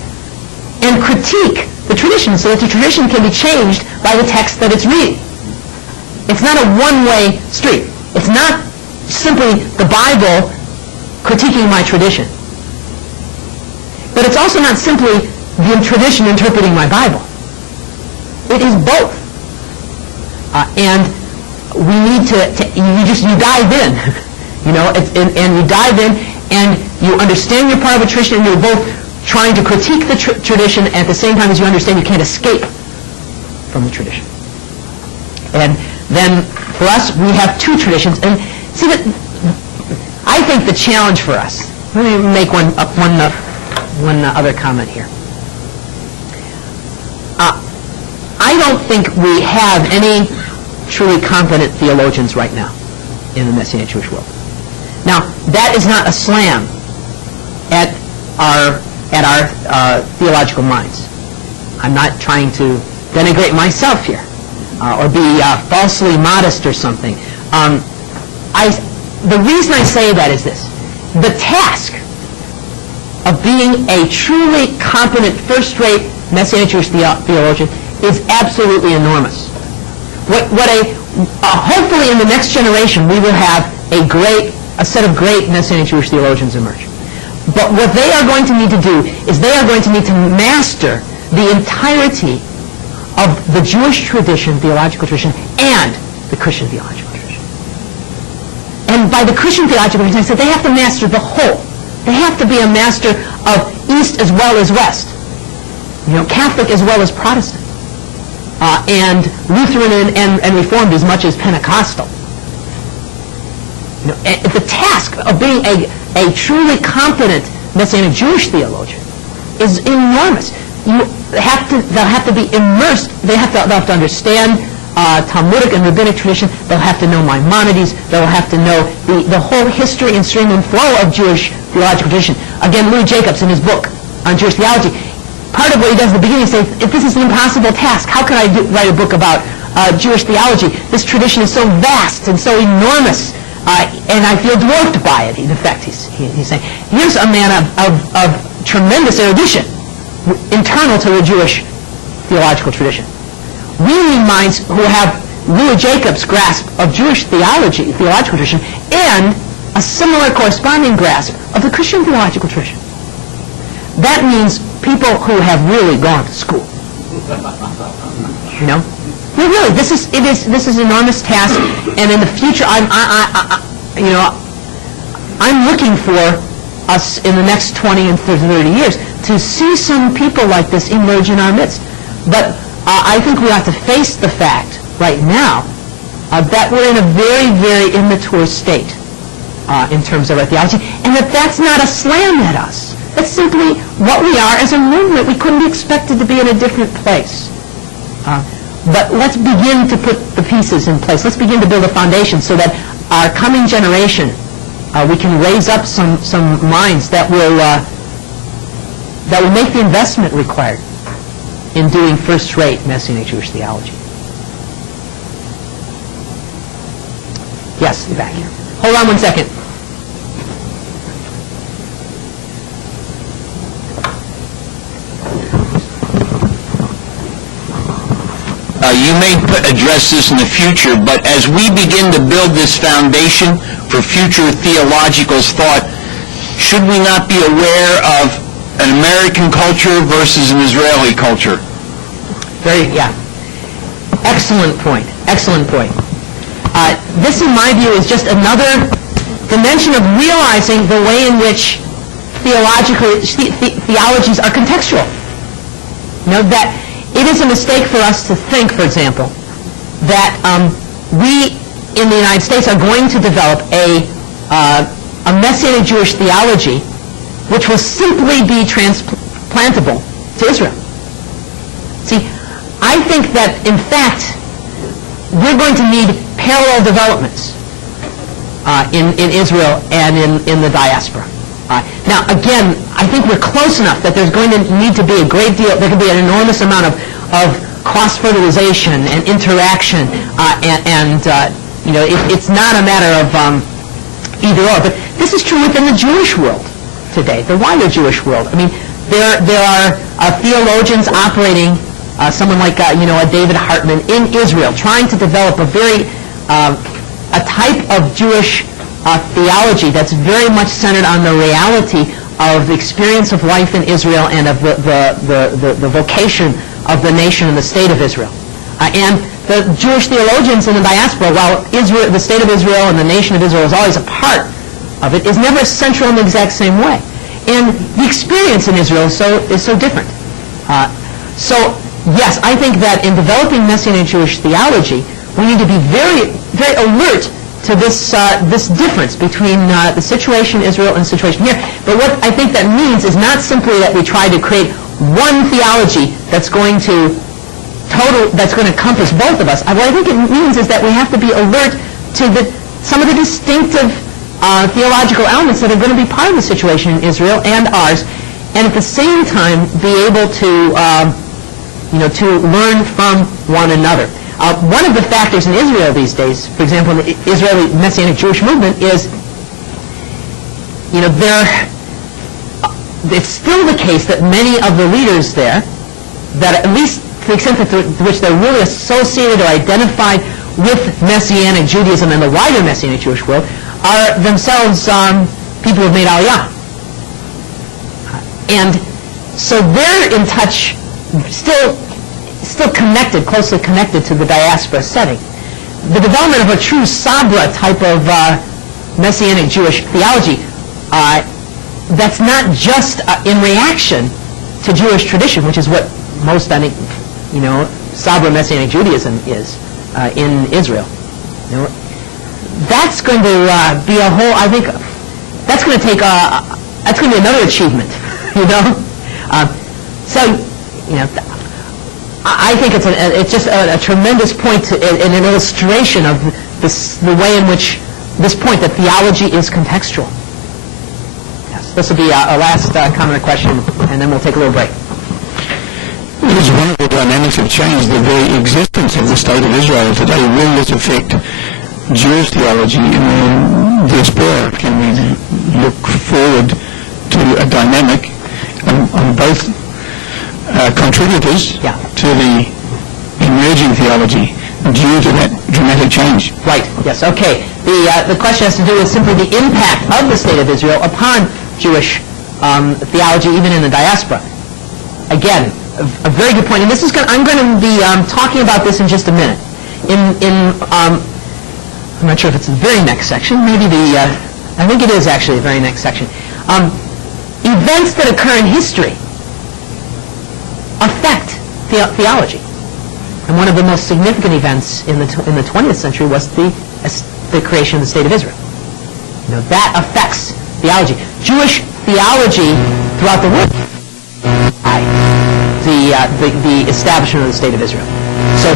and critique the tradition so that the tradition can be changed by the text that it's reading. It's not a one-way street. It's not simply the Bible critiquing my tradition. But it's also not simply the tradition interpreting my Bible. It is both. And we need you dive in, and you dive in and you understand you're part of a tradition, and you're both trying to critique the tradition at the same time as you understand you can't escape from the tradition. And then for us, we have two traditions. And see, that I think the challenge for us, let me make one other comment here. I don't think we have any truly competent theologians right now in the Messianic Jewish world. Now, that is not a slam at our theological minds. I'm not trying to denigrate myself here or be falsely modest or something. The reason I say that is this. The task of being a truly competent, first-rate Messianic Jewish theologian is absolutely enormous. Hopefully in the next generation we will have a set of great Messianic Jewish theologians emerge. But what they are going to need to do is they are going to need to master the entirety of the Jewish tradition, theological tradition, and the Christian theological tradition. And by the Christian theological tradition, I said they have to master the whole. They have to be a master of East as well as West, Catholic as well as Protestant, and Lutheran and Reformed as much as Pentecostal. The task of being a truly competent Messianic Jewish theologian is enormous. They'll have to be immersed. They'll have to understand Talmudic and rabbinic tradition. They'll have to know Maimonides. They'll have to know the whole history and stream and flow of Jewish theological tradition. Again, Louis Jacobs, in his book on Jewish theology, part of what he does at the beginning is say, if this is an impossible task, how can I write a book about Jewish theology? This tradition is so vast and so enormous, and I feel dwarfed by it. In effect, he's saying, here's a man of tremendous erudition, internal to the Jewish theological tradition. We need minds who have Louis Jacobs' grasp of Jewish theology, theological tradition, and a similar corresponding grasp of the Christian theological tradition. That means people who have really gone to school. You know, really, this is an enormous task, and in the future, I'm looking for us in the next 20 and 30 years to see some people like this emerge in our midst. But I think we have to face the fact right now that we're in a very, very immature state in terms of our theology, and that's not a slam at us. That's simply what we are as a movement. We couldn't be expected to be in a different place. But let's begin to put the pieces in place. Let's begin to build a foundation so that our coming generation, we can raise up some minds that will make the investment required in doing first-rate Messianic Jewish theology. Yes, back here. Hold on one second. You may address this in the future, but as we begin to build this foundation for future theological thought, should we not be aware of an American culture versus an Israeli culture? Excellent point. Excellent point. This, in my view, is just another dimension of realizing the way in which theologies are contextual. You know, that it is a mistake for us to think, for example, that we in the United States are going to develop a Messianic Jewish theology which will simply be transplantable to Israel. See, I think that, in fact, we're going to need parallel developments in Israel and in the diaspora. Now, again, I think we're close enough that there's going to need to be a great deal, there can be an enormous amount of cross-fertilization and interaction, it's not a matter of either or. But this is true within the Jewish world today, the wider Jewish world. I mean, there are theologians operating, someone like a David Hartman in Israel, trying to develop a type of Jewish theology that's very much centered on the reality of the experience of life in Israel and of the vocation of the nation and the state of Israel. And the Jewish theologians in the diaspora, while the state of Israel and the nation of Israel is always a part of it, is never central in the exact same way. And the experience in Israel is so different. So, yes, I think that in developing Messianic Jewish theology, we need to be very, very alert to this difference between the situation in Israel and the situation here. But what I think that means is not simply that we try to create one theology that's going to encompass both of us. What I think it means is that we have to be alert to some of the distinctive theological elements that are going to be part of the situation in Israel and ours, and at the same time be able to learn from one another. One of the factors in Israel these days, for example, in the Israeli Messianic Jewish movement, is, it's still the case that many of the leaders there, that at least to the extent to which they're really associated or identified with Messianic Judaism and the wider Messianic Jewish world, are themselves people who've made Aliyah. And so they're in touch, still connected, closely connected to the diaspora setting. The development of a true Sabra type of Messianic Jewish theology, that's not just in reaction to Jewish tradition, which is what most, I think, Sabra Messianic Judaism is in Israel. That's going to be a whole, I think, that's going to take that's going to be another achievement, I think it's just a tremendous point and an illustration of the way in which this point that theology is contextual. Yes, this will be our last comment or question, and then we'll take a little break. It is one of the dynamics of change. The very existence of the State of Israel today, will this affect Jewish theology in the diaspora? Can we look forward to a dynamic on both contributors to the emerging theology due to that dramatic change? Right, yes, okay. The question has to do with simply the impact of the State of Israel upon Jewish theology, even in the diaspora. Again, a very good point. And this is I'm going to be talking about this in just a minute. I'm not sure if it's the very next section. Maybe I think it is actually the very next section. Events that occur in history affect theology. And one of the most significant events in the 20th century was the creation of the State of Israel. You know, that affects theology. Jewish theology throughout the world, the establishment of the State of Israel. So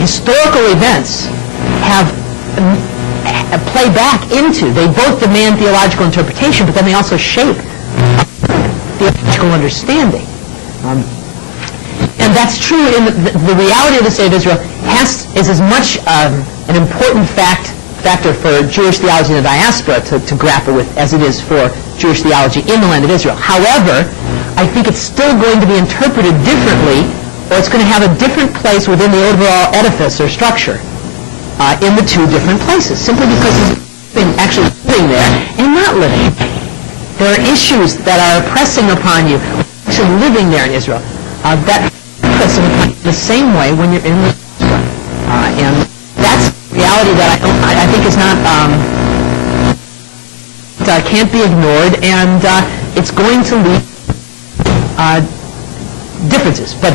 historical events play back into, they both demand theological interpretation, but then they also shape theological understanding. And that's true in the reality of the State of Israel is as much an important factor for Jewish theology in the diaspora to grapple with as it is for Jewish theology in the land of Israel. However, I think it's still going to be interpreted differently, or it's going to have a different place within the overall edifice or structure in the two different places, simply because he's been actually living there and not living. There are issues that are pressing upon you, actually living there in Israel, that pressing upon you the same way when you're in Israel. And that's reality that I think is not, can't be ignored, and it's going to lead differences. But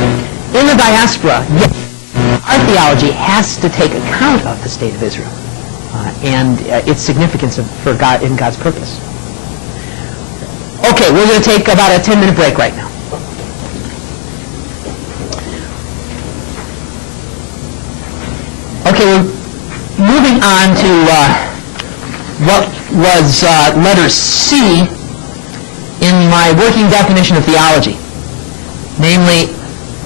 in the diaspora, yes, our theology has to take account of the State of Israel and its significance for God in God's purpose. Okay, we're going to take about a 10-minute break right now. Okay, we're moving on to what was letter C in my working definition of theology, namely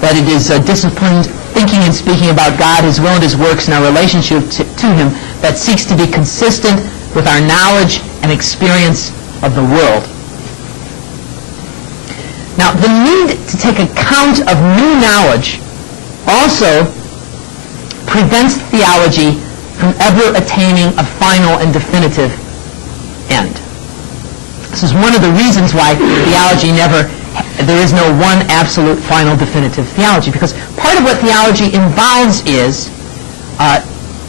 that it is a disciplined thinking and speaking about God, His will, and His works, and our relationship to Him that seeks to be consistent with our knowledge and experience of the world. Now, the need to take account of new knowledge also prevents theology from ever attaining a final and definitive end. This is one of the reasons why theology there is no one absolute final definitive theology, because part of what theology involves is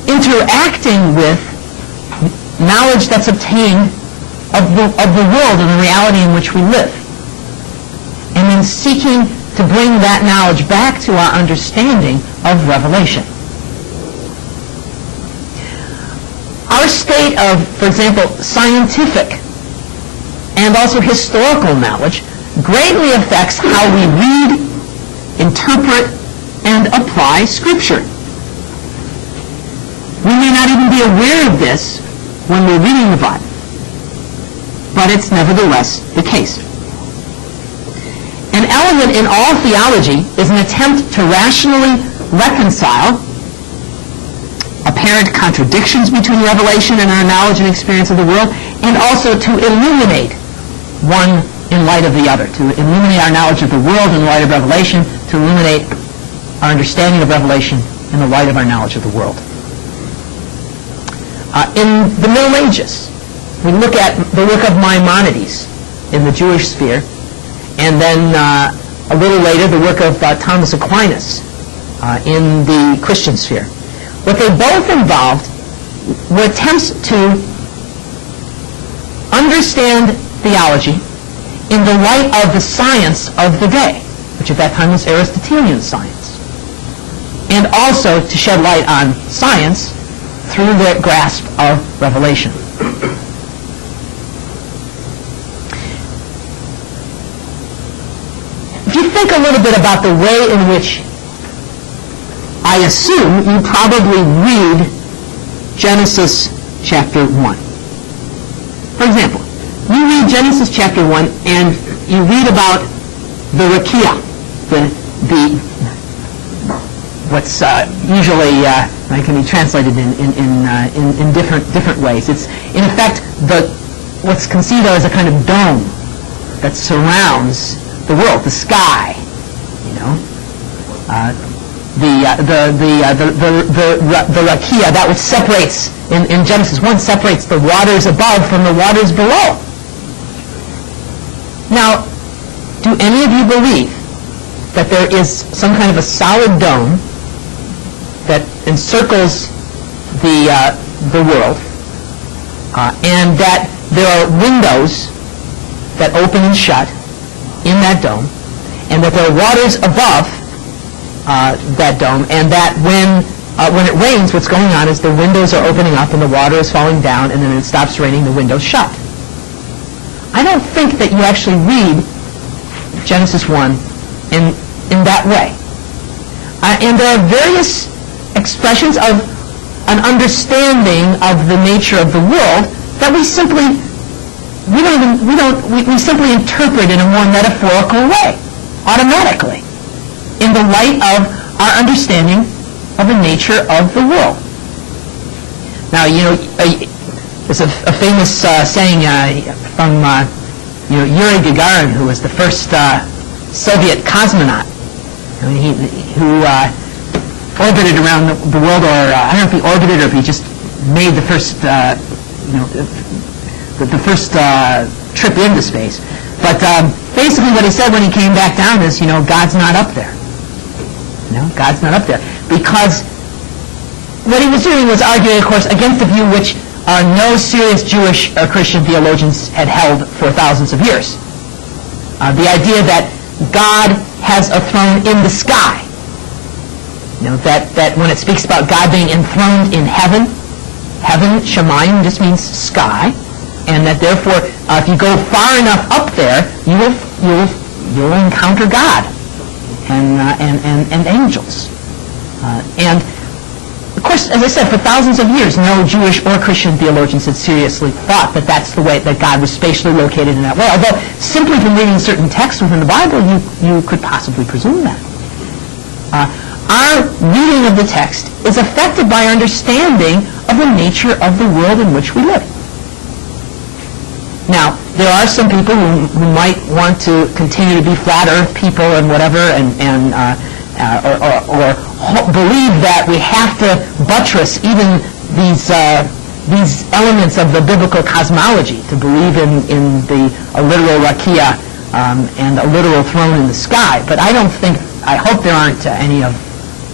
interacting with knowledge that's obtained of the world and the reality in which we live, and then seeking to bring that knowledge back to our understanding of revelation. Our state of, for example, scientific and also historical knowledge greatly affects how we read, interpret, and apply Scripture. We may not even be aware of this when we're reading the Bible, but it's nevertheless the case. An element in all theology is an attempt to rationally reconcile apparent contradictions between revelation and our knowledge and experience of the world, and also to illuminate one in light of the other, to illuminate our knowledge of the world in light of revelation, to illuminate our understanding of revelation in the light of our knowledge of the world. In the Middle Ages, we look at the work of Maimonides in the Jewish sphere, and then a little later the work of Thomas Aquinas in the Christian sphere. What they both involved were attempts to understand theology in the light of the science of the day, which at that time was Aristotelian science, and also to shed light on science through the grasp of revelation. If you think a little bit about the way in which I assume you probably read Genesis chapter 1. For example, you read Genesis chapter 1 and you read about the rakia, the what's usually can be translated in different ways. It's in effect what's conceived of as a kind of dome that surrounds the world, the sky. The rakia, that which separates in Genesis 1, separates the waters above from the waters below. Now, do any of you believe that there is some kind of a solid dome that encircles the world, and that there are windows that open and shut in that dome, and that there are waters above that dome, and that when it rains, what's going on is the windows are opening up and the water is falling down, and then when it stops raining, the windows shut? I don't think that you actually read Genesis 1 in that way. And there are various expressions of an understanding of the nature of the world that we simply interpret in a more metaphorical way, automatically, in the light of our understanding of the nature of the world. Now, there's a famous saying from Yuri Gagarin, who was the first Soviet cosmonaut, who orbited around the world, or I don't know if he orbited or if he just made the first, the first trip into space. But basically, what he said when he came back down is, God's not up there. God's not up there, because what he was doing was arguing, of course, against the view which no serious Jewish or Christian theologians had held for thousands of years. The idea that God has a throne in the sky. That when it speaks about God being enthroned in heaven, Shemayim just means sky, and that therefore, if you go far enough up there, you'll encounter God and angels. And of course, as I said, for thousands of years, no Jewish or Christian theologians had seriously thought that that's the way that God was spatially located in that way. Although, simply from reading certain texts within the Bible, you could possibly presume that. Our reading of the text is affected by our understanding of the nature of the world in which we live. Now, there are some people who might want to continue to be flat earth people and whatever, or believe that we have to buttress even these elements of the biblical cosmology to believe in a literal rakia and a literal throne in the sky. But I hope there aren't any of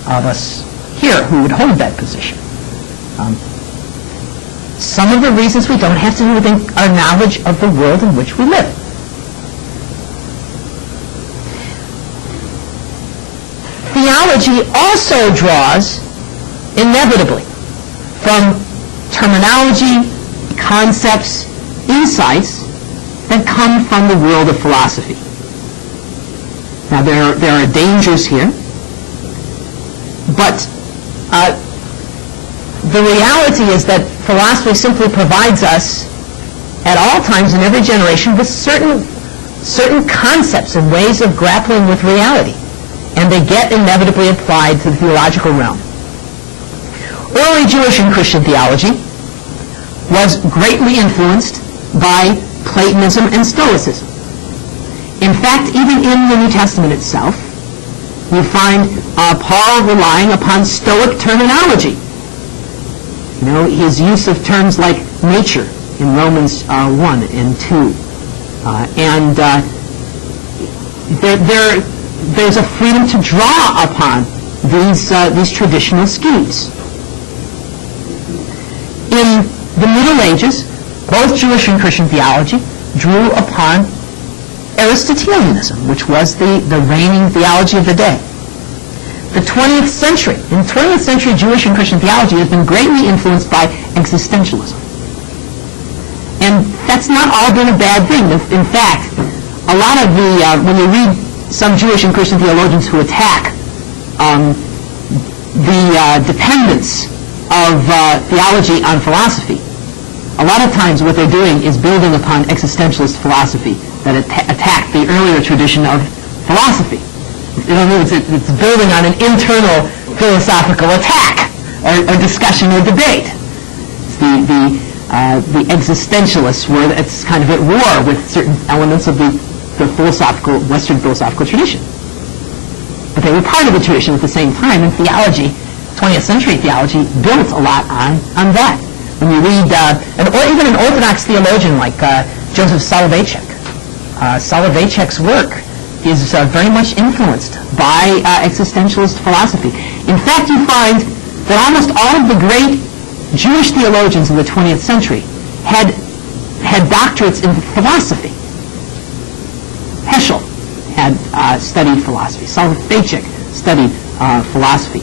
us here who would hold that position. Some of the reasons we don't have to do with our knowledge of the world in which we live. Theology also draws, inevitably, from terminology, concepts, insights that come from the world of philosophy. Now, there are dangers here, but the reality is that philosophy simply provides us, at all times in every generation, with certain concepts and ways of grappling with reality. And they get inevitably applied to the theological realm. Early Jewish and Christian theology was greatly influenced by Platonism and Stoicism. In fact, even in the New Testament itself, you find Paul relying upon Stoic terminology. His use of terms like nature in Romans 1 and 2. There's a freedom to draw upon these traditional schemes. In the Middle Ages, both Jewish and Christian theology drew upon Aristotelianism, which was the reigning theology of the day. In the 20th century, Jewish and Christian theology has been greatly influenced by existentialism. And that's not all been a bad thing. In fact, a lot of when you read some Jewish and Christian theologians who attack the dependence of theology on philosophy, a lot of times what they're doing is building upon existentialist philosophy that attacked the earlier tradition of philosophy. In other words, it's building on an internal philosophical attack or discussion or debate. It's the existentialists were it's kind of at war with certain elements of the philosophical, Western philosophical tradition. But they were part of the tradition at the same time, and theology, 20th century theology, built a lot on that. When you read, or even an Orthodox theologian like Joseph Soloveitchik, Soloveitchik's work is very much influenced by existentialist philosophy. In fact, you find that almost all of the great Jewish theologians of the 20th century had doctorates in philosophy. Heschel had studied philosophy. Soloveitchik studied philosophy.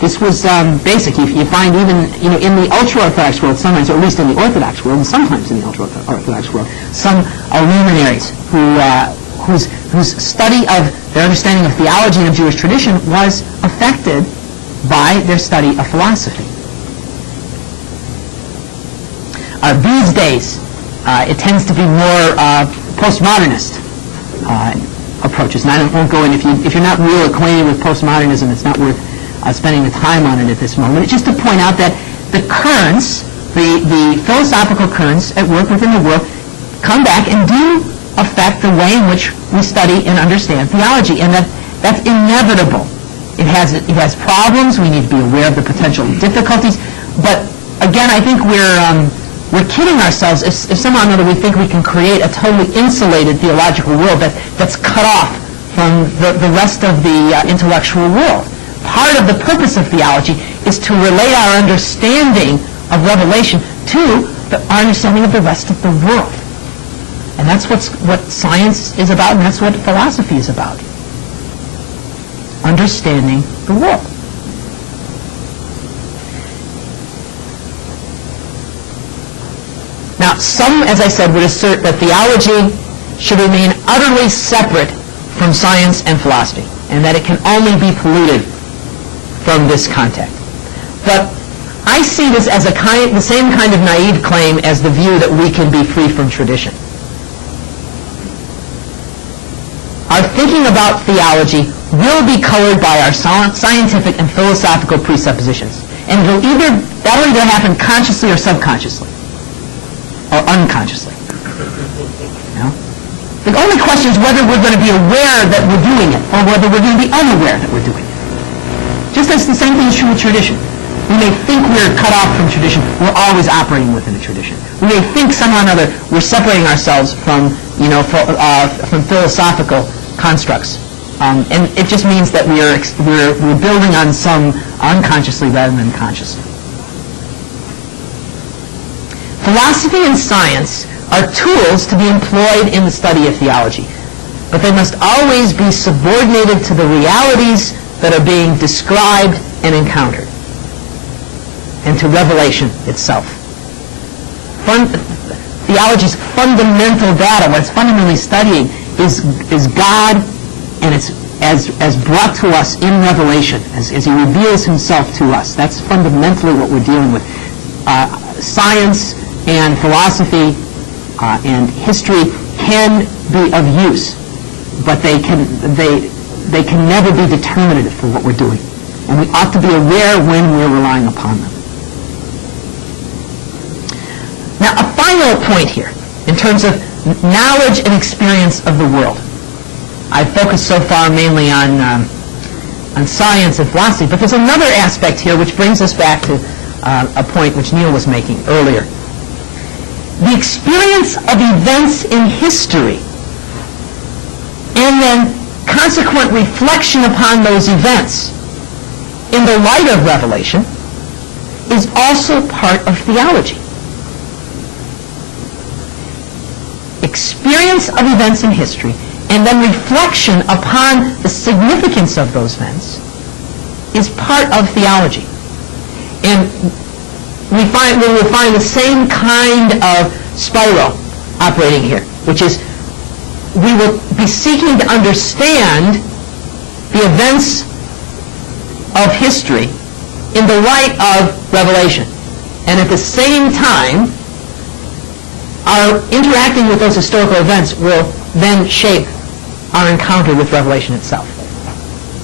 This was basic. You find even in the ultra-Orthodox world sometimes, or at least in the Orthodox world, and sometimes in the ultra-Orthodox world, some luminaries whose study of their understanding of theology and of Jewish tradition was affected by their study of philosophy. These days, it tends to be more postmodernist approaches. And I won't go in, if you're not real acquainted with postmodernism, it's not worth spending the time on it at this moment. It's just to point out that the currents, the philosophical currents at work within the world come back and do affect the way in which we study and understand theology, and that's inevitable. It has problems. We need to be aware of the potential difficulties. But again, I think we're kidding ourselves if somehow or another we think we can create a totally insulated theological world that's cut off from the rest of the intellectual world. Part of the purpose of theology is to relate our understanding of revelation to our understanding of the rest of the world. And that's what science is about, and that's what philosophy is about. Understanding the world. Now, some, as I said, would assert that theology should remain utterly separate from science and philosophy, and that it can only be polluted from this contact. But I see this as the same kind of naive claim as the view that we can be free from tradition. Our thinking about theology will be colored by our scientific and philosophical presuppositions, and that'll either happen consciously or subconsciously, or unconsciously. The only question is whether we're going to be aware that we're doing it, or whether we're going to be unaware that we're doing it. Just as the same thing is true with tradition. We may think we're cut off from tradition. We're always operating within a tradition. We may think somehow or another we're separating ourselves from philosophical constructs, and it just means that we're building on some unconsciously rather than consciously. Philosophy and science are tools to be employed in the study of theology, but they must always be subordinated to the realities that are being described and encountered, and to revelation itself. Theology's fundamental data, what it's fundamentally studying, is God, and it's as brought to us in revelation, as He reveals Himself to us. That's fundamentally what we're dealing with. Science and philosophy and history can be of use, but they can never be determinative for what we're doing. And we ought to be aware when we're relying upon them. Now, a final point here, in terms of knowledge and experience of the world. I've focused so far mainly on science and philosophy, but there's another aspect here which brings us back to a point which Neil was making earlier. The experience of events in history, and then consequent reflection upon those events in the light of revelation, is also part of theology. Experience of events in history, and then reflection upon the significance of those events, is part of theology. And we will find the same kind of spiral operating here, which is we will be seeking to understand the events of history in the light of revelation. And at the same time, our interacting with those historical events will then shape our encounter with Revelation itself.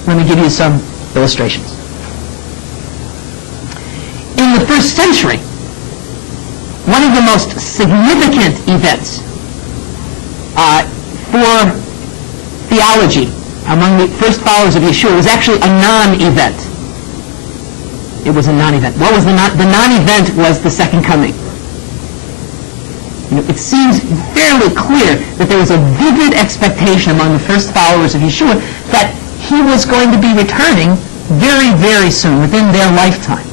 Let me give you some illustrations. In the first century, one of the most significant events for theology among the first followers of Yeshua was actually a non-event. It was a non-event. What was the non-event was the second coming. It seems fairly clear that there was a vivid expectation among the first followers of Yeshua that he was going to be returning very, very soon, within their lifetime.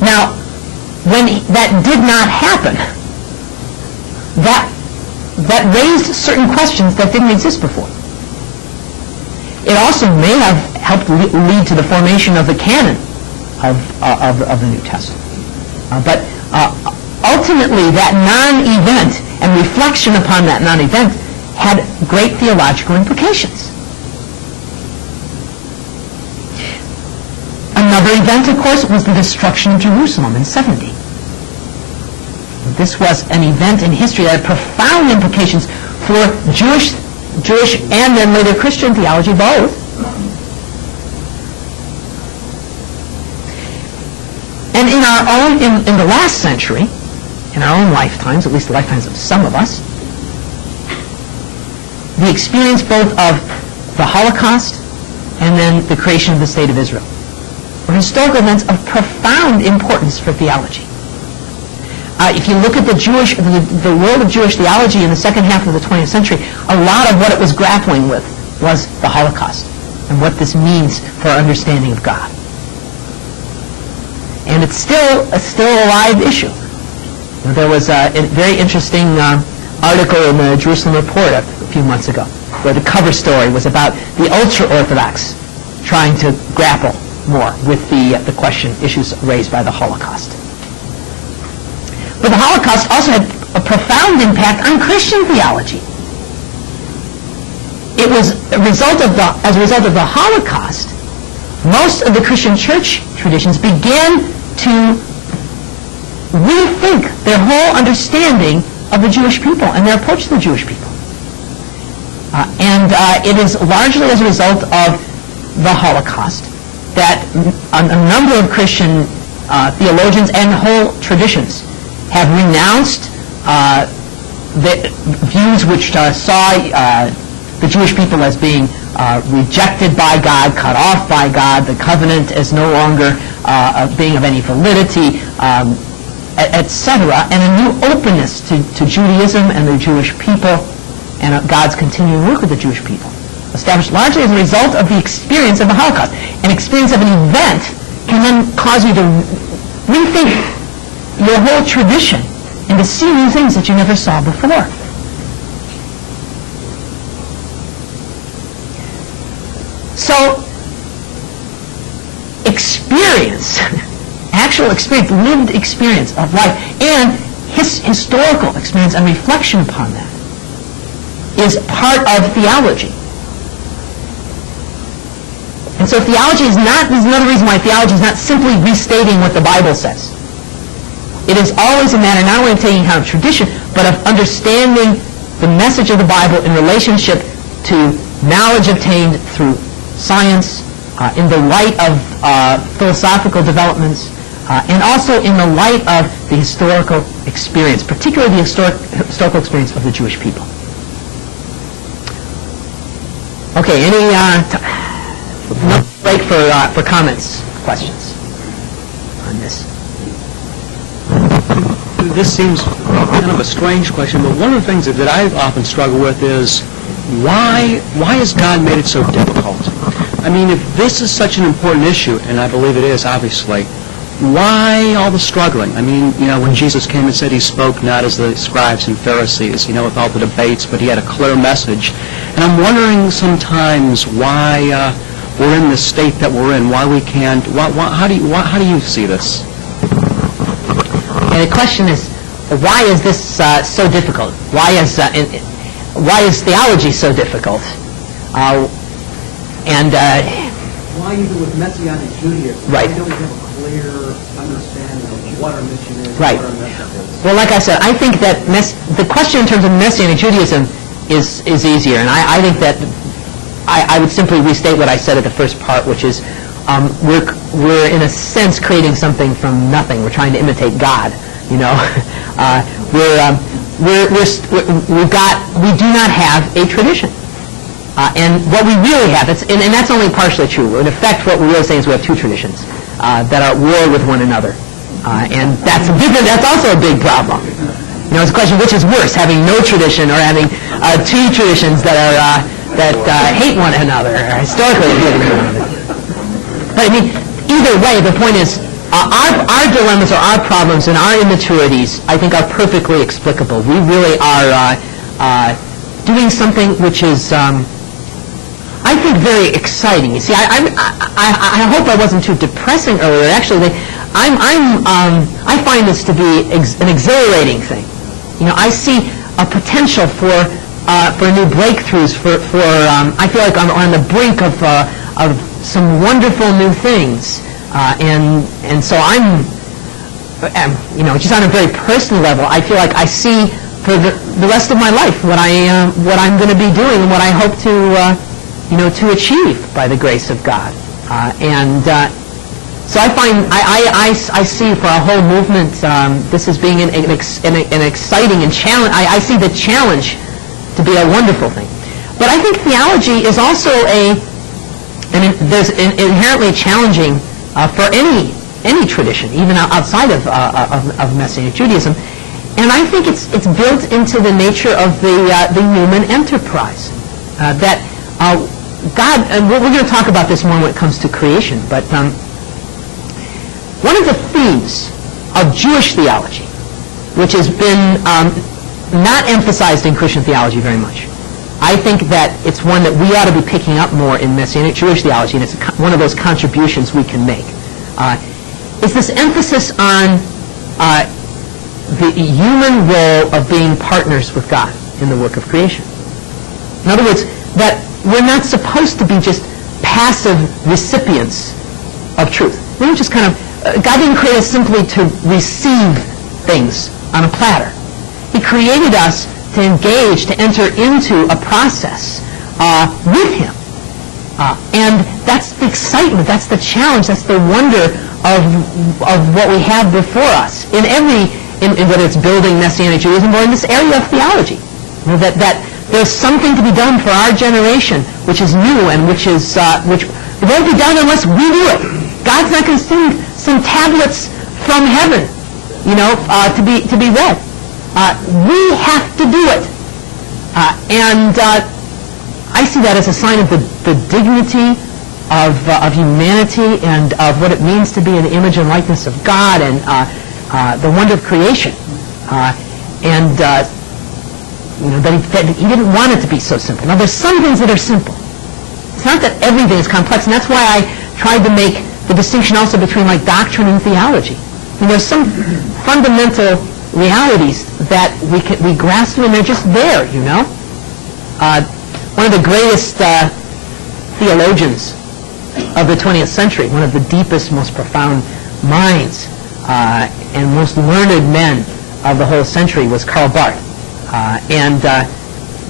Now, when that did not happen, that raised certain questions that didn't exist before. It also may have helped lead to the formation of the canon of the New Testament. But ultimately, that non-event and reflection upon that non-event had great theological implications. Another event, of course, was the destruction of Jerusalem in 70. This was an event in history that had profound implications for Jewish and then later Christian theology both. And in the last century, in our own lifetimes, at least the lifetimes of some of us, the experience both of the Holocaust and then the creation of the State of Israel were historical events of profound importance for theology. If you look at the world of Jewish theology in the second half of the 20th century, a lot of what it was grappling with was the Holocaust and what this means for our understanding of God. And it's still a live issue. There was a very interesting article in the Jerusalem Report a few months ago where the cover story was about the ultra-Orthodox trying to grapple more with the issues raised by the Holocaust. But the Holocaust also had a profound impact on Christian theology. It was as a result of the Holocaust, most of the Christian church traditions began to rethink their whole understanding of the Jewish people and their approach to the Jewish people. And it is largely as a result of the Holocaust that a number of Christian theologians and whole traditions have renounced the views which saw the Jewish people as being rejected by God, cut off by God, the covenant as no longer being of any validity, etc., and a new openness to Judaism and the Jewish people and God's continuing work with the Jewish people, established largely as a result of the experience of the Holocaust. An experience of an event can then cause you to rethink your whole tradition and to see new things that you never saw before. So, experience, actual experience, lived experience of life, and historical experience and reflection upon that is part of theology. And so there's another reason why theology is not simply restating what the Bible says. It is always a matter not only of taking account of tradition, but of understanding the message of the Bible in relationship to knowledge obtained through science, in the light of philosophical developments, and also in the light of the historical experience, particularly the historical experience of the Jewish people. Okay, any break for comments, questions on this? This seems kind of a strange question, but one of the things that I've often struggled with is why has God made it so difficult? I mean, if this is such an important issue, and I believe it is, obviously, why all the struggling? I mean, when Jesus came and said he spoke not as the scribes and Pharisees, with all the debates, but he had a clear message. And I'm wondering sometimes why we're in the state that we're in, why we can't, how do you see this? And the question is, why is this so difficult? Why is theology so difficult? Why even with Messianic Judaism, right. Why don't we have a clear understanding of what our mission is, right. what our message is? Well, like I said, I think that the question in terms of Messianic Judaism is easier. And I think that I would simply restate what I said at the first part, which is we're in a sense creating something from nothing. We're trying to imitate God. You know, we do not have a tradition. And what we really have, and that's only partially true. In effect, what we're really saying is we have two traditions that are at war with one another. And that's also a big problem. You know, it's a question which is worse, having no tradition or having two traditions that hate one another, or historically hate one another. But I mean, either way, the point is, our dilemmas or our problems and our immaturities, I think, are perfectly explicable. We really are doing something which is, I think, very exciting. You see, I hope I wasn't too depressing earlier. Actually, I find this to be an exhilarating thing. You know, I see a potential for new breakthroughs. I feel like I'm on the brink of some wonderful new things. And so I'm, you know, just on a very personal level, I feel like I see for the rest of my life what I'm going to be doing and what I hope to achieve by the grace of God. So I find I see for our whole movement this as being an exciting and challenge. I see the challenge to be a wonderful thing. But I think theology is also there's inherently challenging for any tradition, even outside of Messianic Judaism. And I think it's built into the nature of the human enterprise. That God, and we're going to talk about this more when it comes to creation, but one of the themes of Jewish theology, which has been not emphasized in Christian theology very much, I think that it's one that we ought to be picking up more in Messianic Jewish theology, and it's one of those contributions we can make. It's this emphasis on the human role of being partners with God in the work of creation. In other words, that we're not supposed to be just passive recipients of truth. We're just kind of, God didn't create us simply to receive things on a platter. He created us to engage, to enter into a process with Him. And that's the excitement, that's the challenge, that's the wonder of what we have before us in whether it's building Messianic Judaism or in this area of theology. You know, that there's something to be done for our generation which is new and which it won't be done unless we do it. God's not going to send some tablets from heaven, you know, to be read. We have to do it. And I see that as a sign of the dignity of humanity and of what it means to be in the image and likeness of God and the wonder of creation. You know, that He didn't want it to be so simple. Now, there's some things that are simple. It's not that everything is complex, and that's why I tried to make the distinction also between like doctrine and theology. I mean, there's some fundamental realities that we grasp and they're just there, you know. One of the greatest theologians of the 20th century, one of the deepest, most profound minds and most learned men of the whole century was Karl Barth. And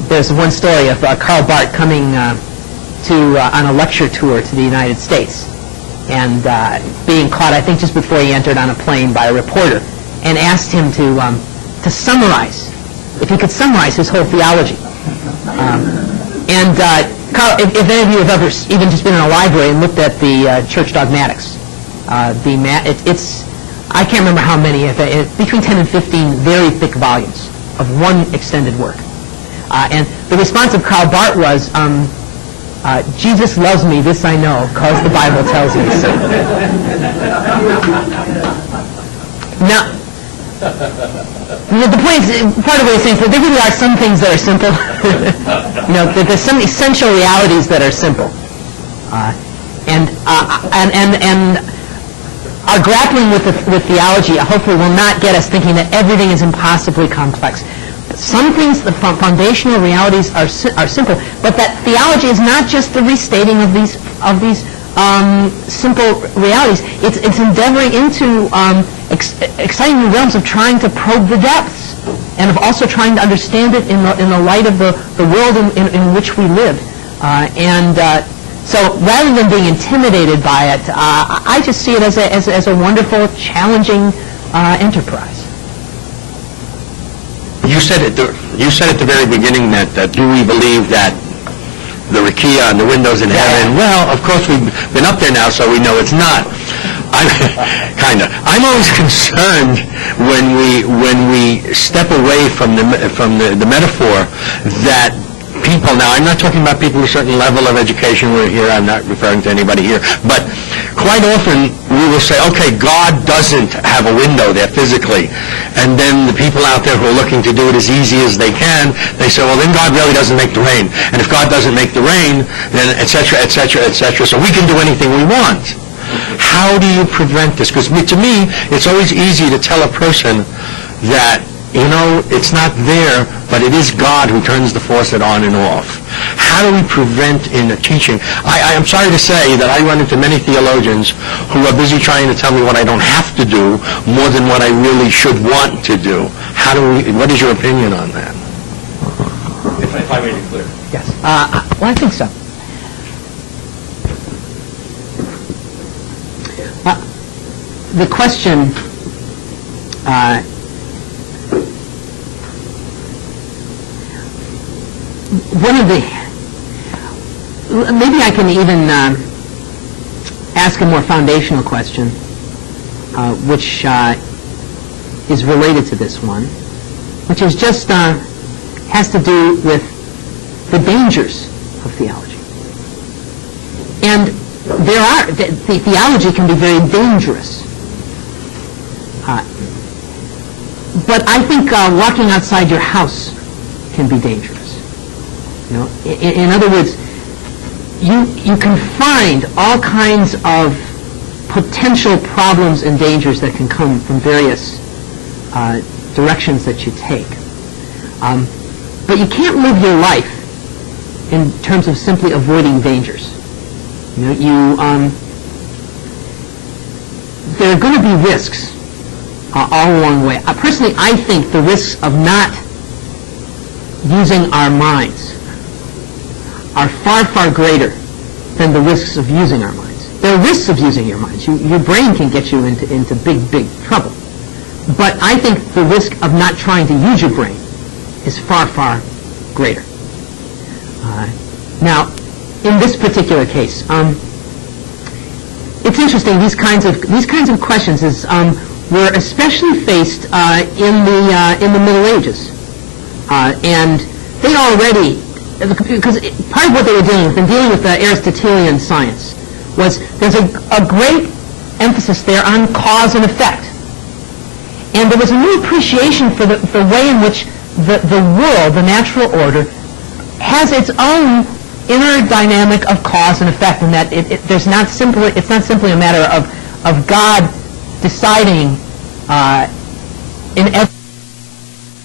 there's one story of Karl Barth coming on a lecture tour to the United States and being caught, I think just before he entered on a plane, by a reporter, and asked him to summarize, if he could summarize his whole theology. Karl, if any of you have ever even just been in a library and looked at the church dogmatics, it's I can't remember how many, between 10 and 15 very thick volumes of one extended work. And the response of Karl Barth was, Jesus loves me, this I know, because the Bible tells me so. Now, the point is, part of what he's saying is that there really are some things that are simple. You know, there's some essential realities that are simple. And our grappling with theology hopefully will not get us thinking that everything is impossibly complex. Some things, the foundational realities are simple, but that theology is not just the restating of these simple realities. It's endeavoring into exciting new realms of trying to probe the depths and of also trying to understand it in the light of the world in which we live. So rather than being intimidated by it, I just see it as a wonderful, challenging enterprise. You said at the very beginning that do we believe that the Rakia and the windows in heaven? Well, of course we've been up there now, so we know it's not. I'm always concerned when we step away from the metaphor that people, now I'm not talking about people with a certain level of education, we're here, I'm not referring to anybody here, but quite often we will say, okay, God doesn't have a window there physically, and then the people out there who are looking to do it as easy as they can, they say, well, then God really doesn't make the rain, and if God doesn't make the rain, then et cetera, so we can do anything we want. How do you prevent this? Because to me, it's always easy to tell a person that, it's not there, but it is God who turns the faucet on and off. How do we prevent in the teaching? I'm sorry to say that I run into many theologians who are busy trying to tell me what I don't have to do more than what I really should want to do. What is your opinion on that? If I made it clear. Yes. Well, I think so. The question maybe I can even ask a more foundational question, which is related to this one, which is just has to do with the dangers of theology. And the theology can be very dangerous. But I think walking outside your house can be dangerous. In other words, you can find all kinds of potential problems and dangers that can come from various directions that you take. But you can't live your life in terms of simply avoiding dangers. There are going to be risks all along the way. Personally, I think the risks of not using our minds are far, far greater than the risks of using our minds. There are risks of using your minds. Your brain can get you into big, big trouble. But I think the risk of not trying to use your brain is far, far greater. Now, in this particular case, it's interesting. These kinds of questions were especially faced in the Middle Ages, and they already, because part of what they were dealing with Aristotelian science, was there's a great emphasis there on cause and effect, and there was a new appreciation for the way in which the world, the natural order, has its own inner dynamic of cause and effect, and that it's not simply a matter of God deciding in every